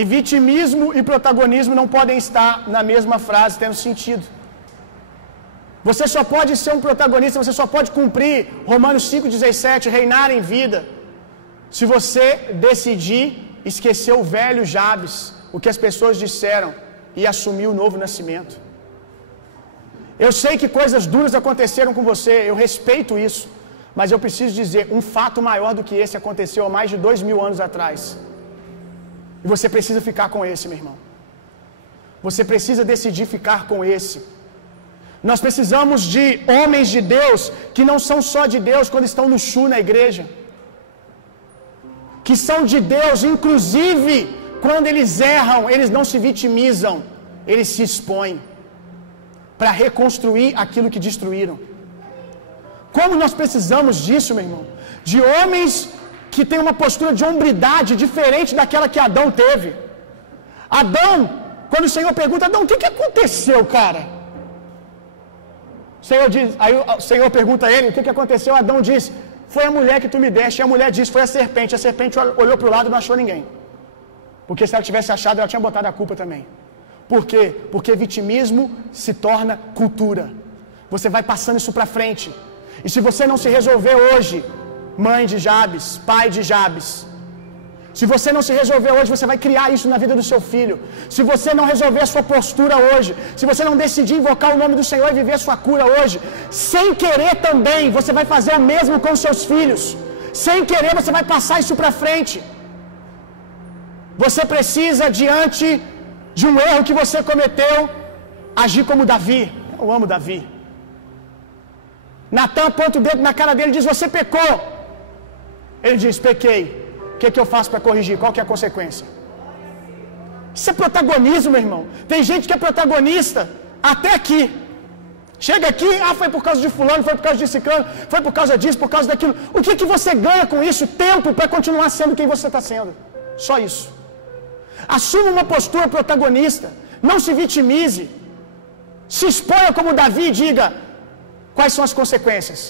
E vitimismo e protagonismo não podem estar na mesma frase, tendo sentido. Você só pode ser um protagonista, você só pode cumprir Romanos 5,17, reinar em vida, se você decidir esquecer o velho Jabes, o que as pessoas disseram, e assumir o novo nascimento. Eu sei que coisas duras aconteceram com você, eu respeito isso, mas eu preciso dizer, um fato maior do que esse aconteceu há mais de 2000 anos atrás. E você precisa ficar com esse, meu irmão. Você precisa decidir ficar com esse. Nós precisamos de homens de Deus que não são só de Deus quando estão no chu na igreja, que são de Deus, inclusive quando eles erram, eles não se vitimizam, eles se expõem para reconstruir aquilo que destruíram. Como nós precisamos disso, meu irmão? De homens que têm uma postura de hombridade diferente daquela que Adão teve. Adão, quando o Senhor pergunta, Adão, o que aconteceu, cara? Aí o Senhor pergunta a ele, o que aconteceu? Adão diz, foi a mulher que tu me deste. E a mulher diz, foi a serpente. A serpente olhou para o lado e não achou ninguém. Porque se ela tivesse achado, ela tinha botado a culpa também. Por quê? Porque vitimismo se torna cultura. Você vai passando isso para frente. E se você não se resolver hoje, mãe de Jabes, pai de Jabes, se você não se resolver hoje, você vai criar isso na vida do seu filho. Se você não resolver a sua postura hoje, se você não decidir invocar o nome do Senhor e viver a sua cura hoje, sem querer também, você vai fazer o mesmo com os seus filhos. Sem querer, você vai passar isso para frente. Você precisa, diante de um erro que você cometeu, agir como Davi. Eu amo Davi. Natan aponta o dedo na cara dele e diz, você pecou. Ele diz, pequei. O que eu faço para corrigir? Qual que é a consequência? Isso é protagonismo, meu irmão. Tem gente que é protagonista até aqui. Chega aqui, foi por causa de fulano, foi por causa de ciclano, foi por causa disso, por causa daquilo. O que você ganha com isso? Tempo para continuar sendo quem você está sendo. Só isso. Assuma uma postura protagonista. Não se vitimize. Se exponha como Davi e diga, quais são as consequências?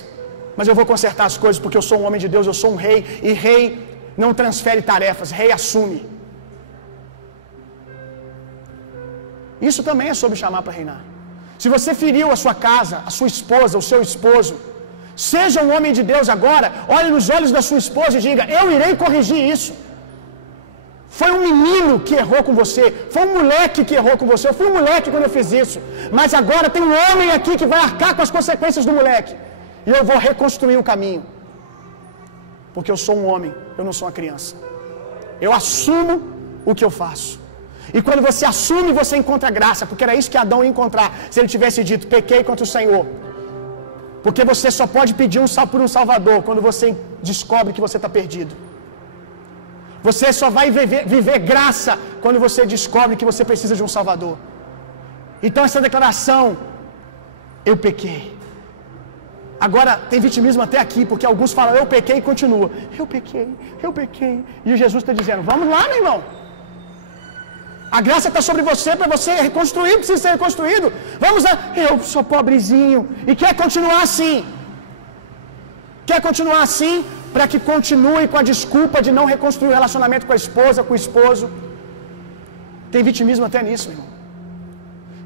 Mas eu vou consertar as coisas porque eu sou um homem de Deus, eu sou um rei, e rei não transfere tarefas, rei assume. Isso também é sobre chamar para reinar. Se você feriu a sua casa, a sua esposa, o seu esposo, seja um homem de Deus agora, olhe nos olhos da sua esposa e diga, eu irei corrigir isso. Foi um menino que errou com você, foi um moleque que errou com você, eu fui um moleque quando eu fiz isso, mas agora tem um homem aqui que vai arcar com as consequências do moleque, e eu vou reconstruir o caminho, porque eu sou um homem, eu não sou uma criança. Eu assumo o que eu faço. E quando você assume, você encontra graça, porque era isso que Adão ia encontrar se ele tivesse dito, pequei contra o Senhor. Porque você só pode pedir por um Salvador quando você descobre que você está perdido. Você só vai viver graça quando você descobre que você precisa de um Salvador. Então essa declaração, eu pequei. Agora tem vitimismo até aqui, porque alguns falam, eu pequei e continua. Eu pequei. E Jesus está dizendo, vamos lá, meu irmão. A graça está sobre você, para você reconstruir, precisa ser reconstruído. Vamos lá, eu sou pobrezinho. E quer continuar assim. Quer continuar assim, para que continue com a desculpa de não reconstruir o relacionamento com a esposa, com o esposo. Tem vitimismo até nisso, meu irmão.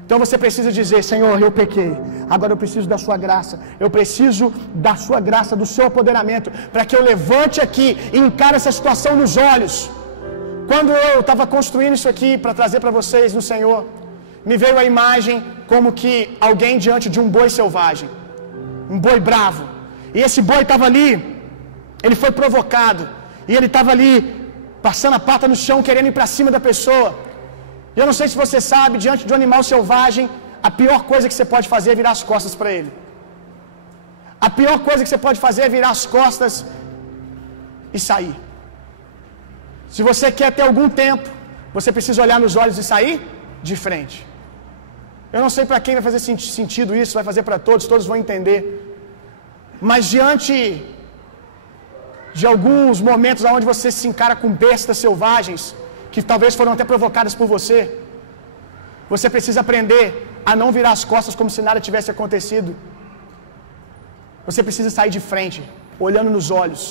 Então você precisa dizer, Senhor, eu pequei, agora eu preciso da sua graça, eu preciso da sua graça, do seu apoderamento, para que eu levante aqui e encare essa situação nos olhos. Quando eu estava construindo isso aqui para trazer para vocês no Senhor, me veio a imagem como que alguém diante de um boi selvagem, um boi bravo, e esse boi estava ali, ele foi provocado, e ele estava ali, passando a pata no chão, querendo ir para cima da pessoa. E eu não sei se você sabe, diante de um animal selvagem, a pior coisa que você pode fazer é virar as costas para ele. A pior coisa que você pode fazer é virar as costas e sair. Se você quer ter algum tempo, você precisa olhar nos olhos e sair de frente. Eu não sei para quem vai fazer sentido isso, vai fazer para todos vão entender. Mas diante de alguns momentos onde você se encara com bestas selvagens, que talvez foram até provocadas por você, você precisa aprender a não virar as costas como se nada tivesse acontecido. Você precisa sair de frente, olhando nos olhos.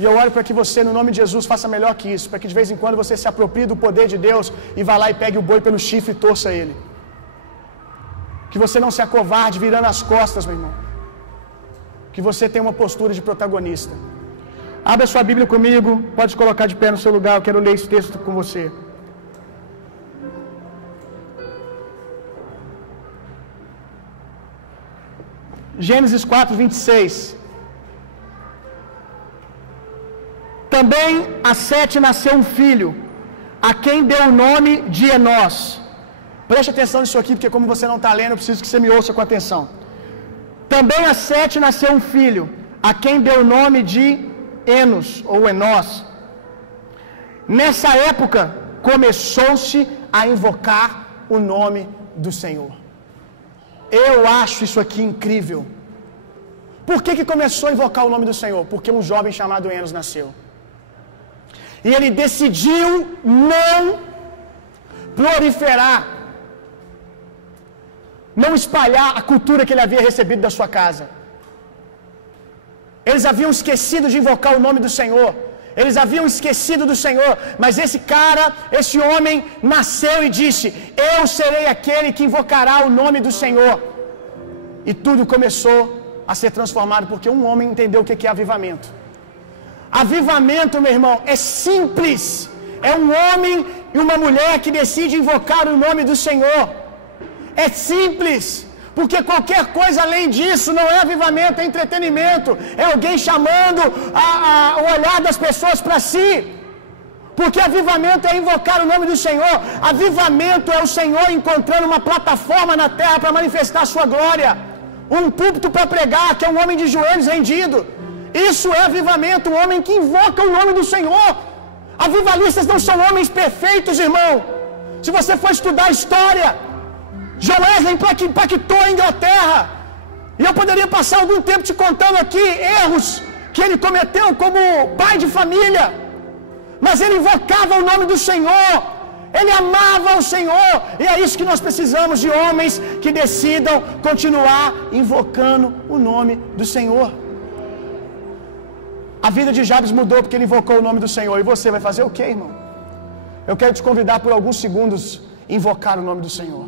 E eu oro para que você, no nome de Jesus, faça melhor que isso, para que de vez em quando você se aproprie do poder de Deus e vá lá e pegue o boi pelo chifre e torça ele. Que você não se acovarde virando as costas, meu irmão. Que você tenha uma postura de protagonista. Abra sua Bíblia comigo, pode colocar de pé no seu lugar, eu quero ler esse texto com você. Gênesis 4:26. Também a Sete nasceu um filho, a quem deu o nome de Enós. Preste atenção nisso aqui, porque como você não está lendo, eu preciso que você me ouça com atenção. Também a Sete nasceu um filho, a quem deu o nome de Enos, ou Enós. Nessa época, começou-se a invocar o nome do Senhor. Eu acho isso aqui incrível. Por que começou a invocar o nome do Senhor? Porque um jovem chamado Enos nasceu. E ele decidiu não proliferar, não espalhar a cultura que ele havia recebido da sua casa. Eles haviam esquecido de invocar o nome do Senhor. Eles haviam esquecido do Senhor. Mas esse cara, esse homem, nasceu e disse: eu serei aquele que invocará o nome do Senhor. E tudo começou a ser transformado, porque um homem entendeu o que é avivamento. Avivamento, meu irmão, é simples. É um homem e uma mulher que decidem invocar o nome do Senhor. É simples, porque qualquer coisa além disso não é avivamento, é entretenimento. É alguém chamando o olhar das pessoas para si. Porque avivamento é invocar o nome do Senhor. Avivamento é o Senhor encontrando uma plataforma na terra para manifestar a sua glória. Um púlpito para pregar, que é um homem de joelhos rendido. Isso é avivamento, um homem que invoca o nome do Senhor. Avivalistas não são homens perfeitos, irmão. Se você for estudar história, John Wesley impactou a Inglaterra. E eu poderia passar algum tempo te contando aqui erros que ele cometeu como pai de família. Mas ele invocava o nome do Senhor. Ele amava o Senhor. E é isso que nós precisamos, de homens que decidam continuar invocando o nome do Senhor. A vida de Jabes mudou porque ele invocou o nome do Senhor. E você vai fazer o quê, irmão? Eu quero te convidar por alguns segundos a invocar o nome do Senhor.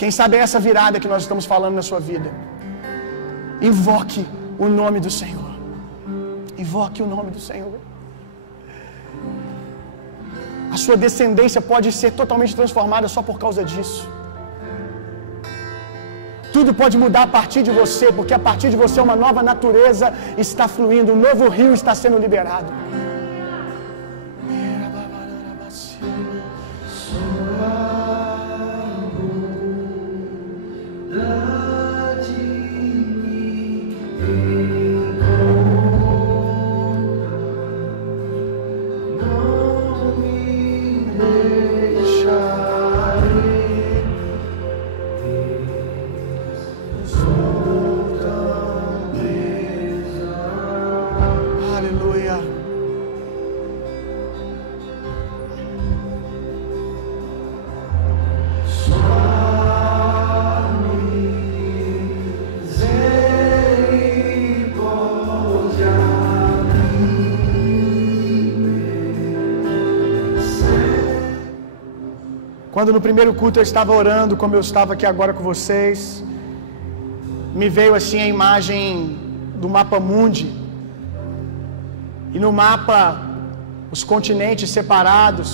Quem sabe é essa virada que nós estamos falando na sua vida. Invoque o nome do Senhor. Invoque o nome do Senhor. A sua descendência pode ser totalmente transformada só por causa disso. Tudo pode mudar a partir de você, porque a partir de você uma nova natureza está fluindo, um novo rio está sendo liberado. Quando no primeiro culto eu estava orando, como eu estava aqui agora com vocês, me veio assim a imagem do mapa mundi. E no mapa, os continentes separados.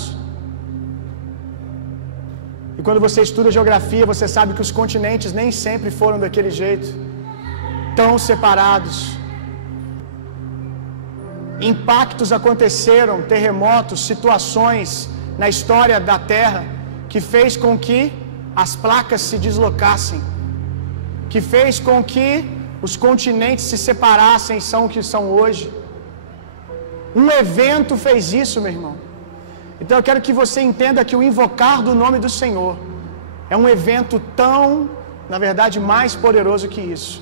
E quando você estuda geografia, você sabe que os continentes nem sempre foram daquele jeito, tão separados. Impactos aconteceram, terremotos, situações na história da Terra, que fez com que as placas se deslocassem, que fez com que os continentes se separassem e são o que são hoje. Um evento fez isso, meu irmão. Então eu quero que você entenda que o invocar do nome do Senhor é um evento tão, na verdade, mais poderoso que isso,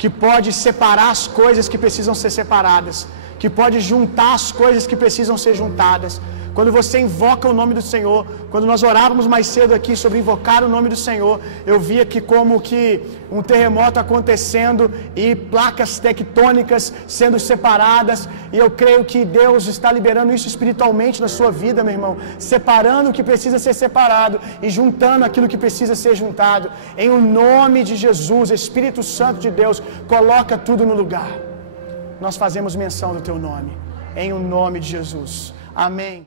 que pode separar as coisas que precisam ser separadas, que pode juntar as coisas que precisam ser juntadas. Quando você invoca o nome do Senhor, quando nós orávamos mais cedo aqui sobre invocar o nome do Senhor, eu via que como que um terremoto acontecendo e placas tectônicas sendo separadas, e eu creio que Deus está liberando isso espiritualmente na sua vida, meu irmão, separando o que precisa ser separado e juntando aquilo que precisa ser juntado. Em o nome de Jesus, Espírito Santo de Deus, coloca tudo no lugar. Nós fazemos menção do teu nome, em o nome de Jesus. Amém.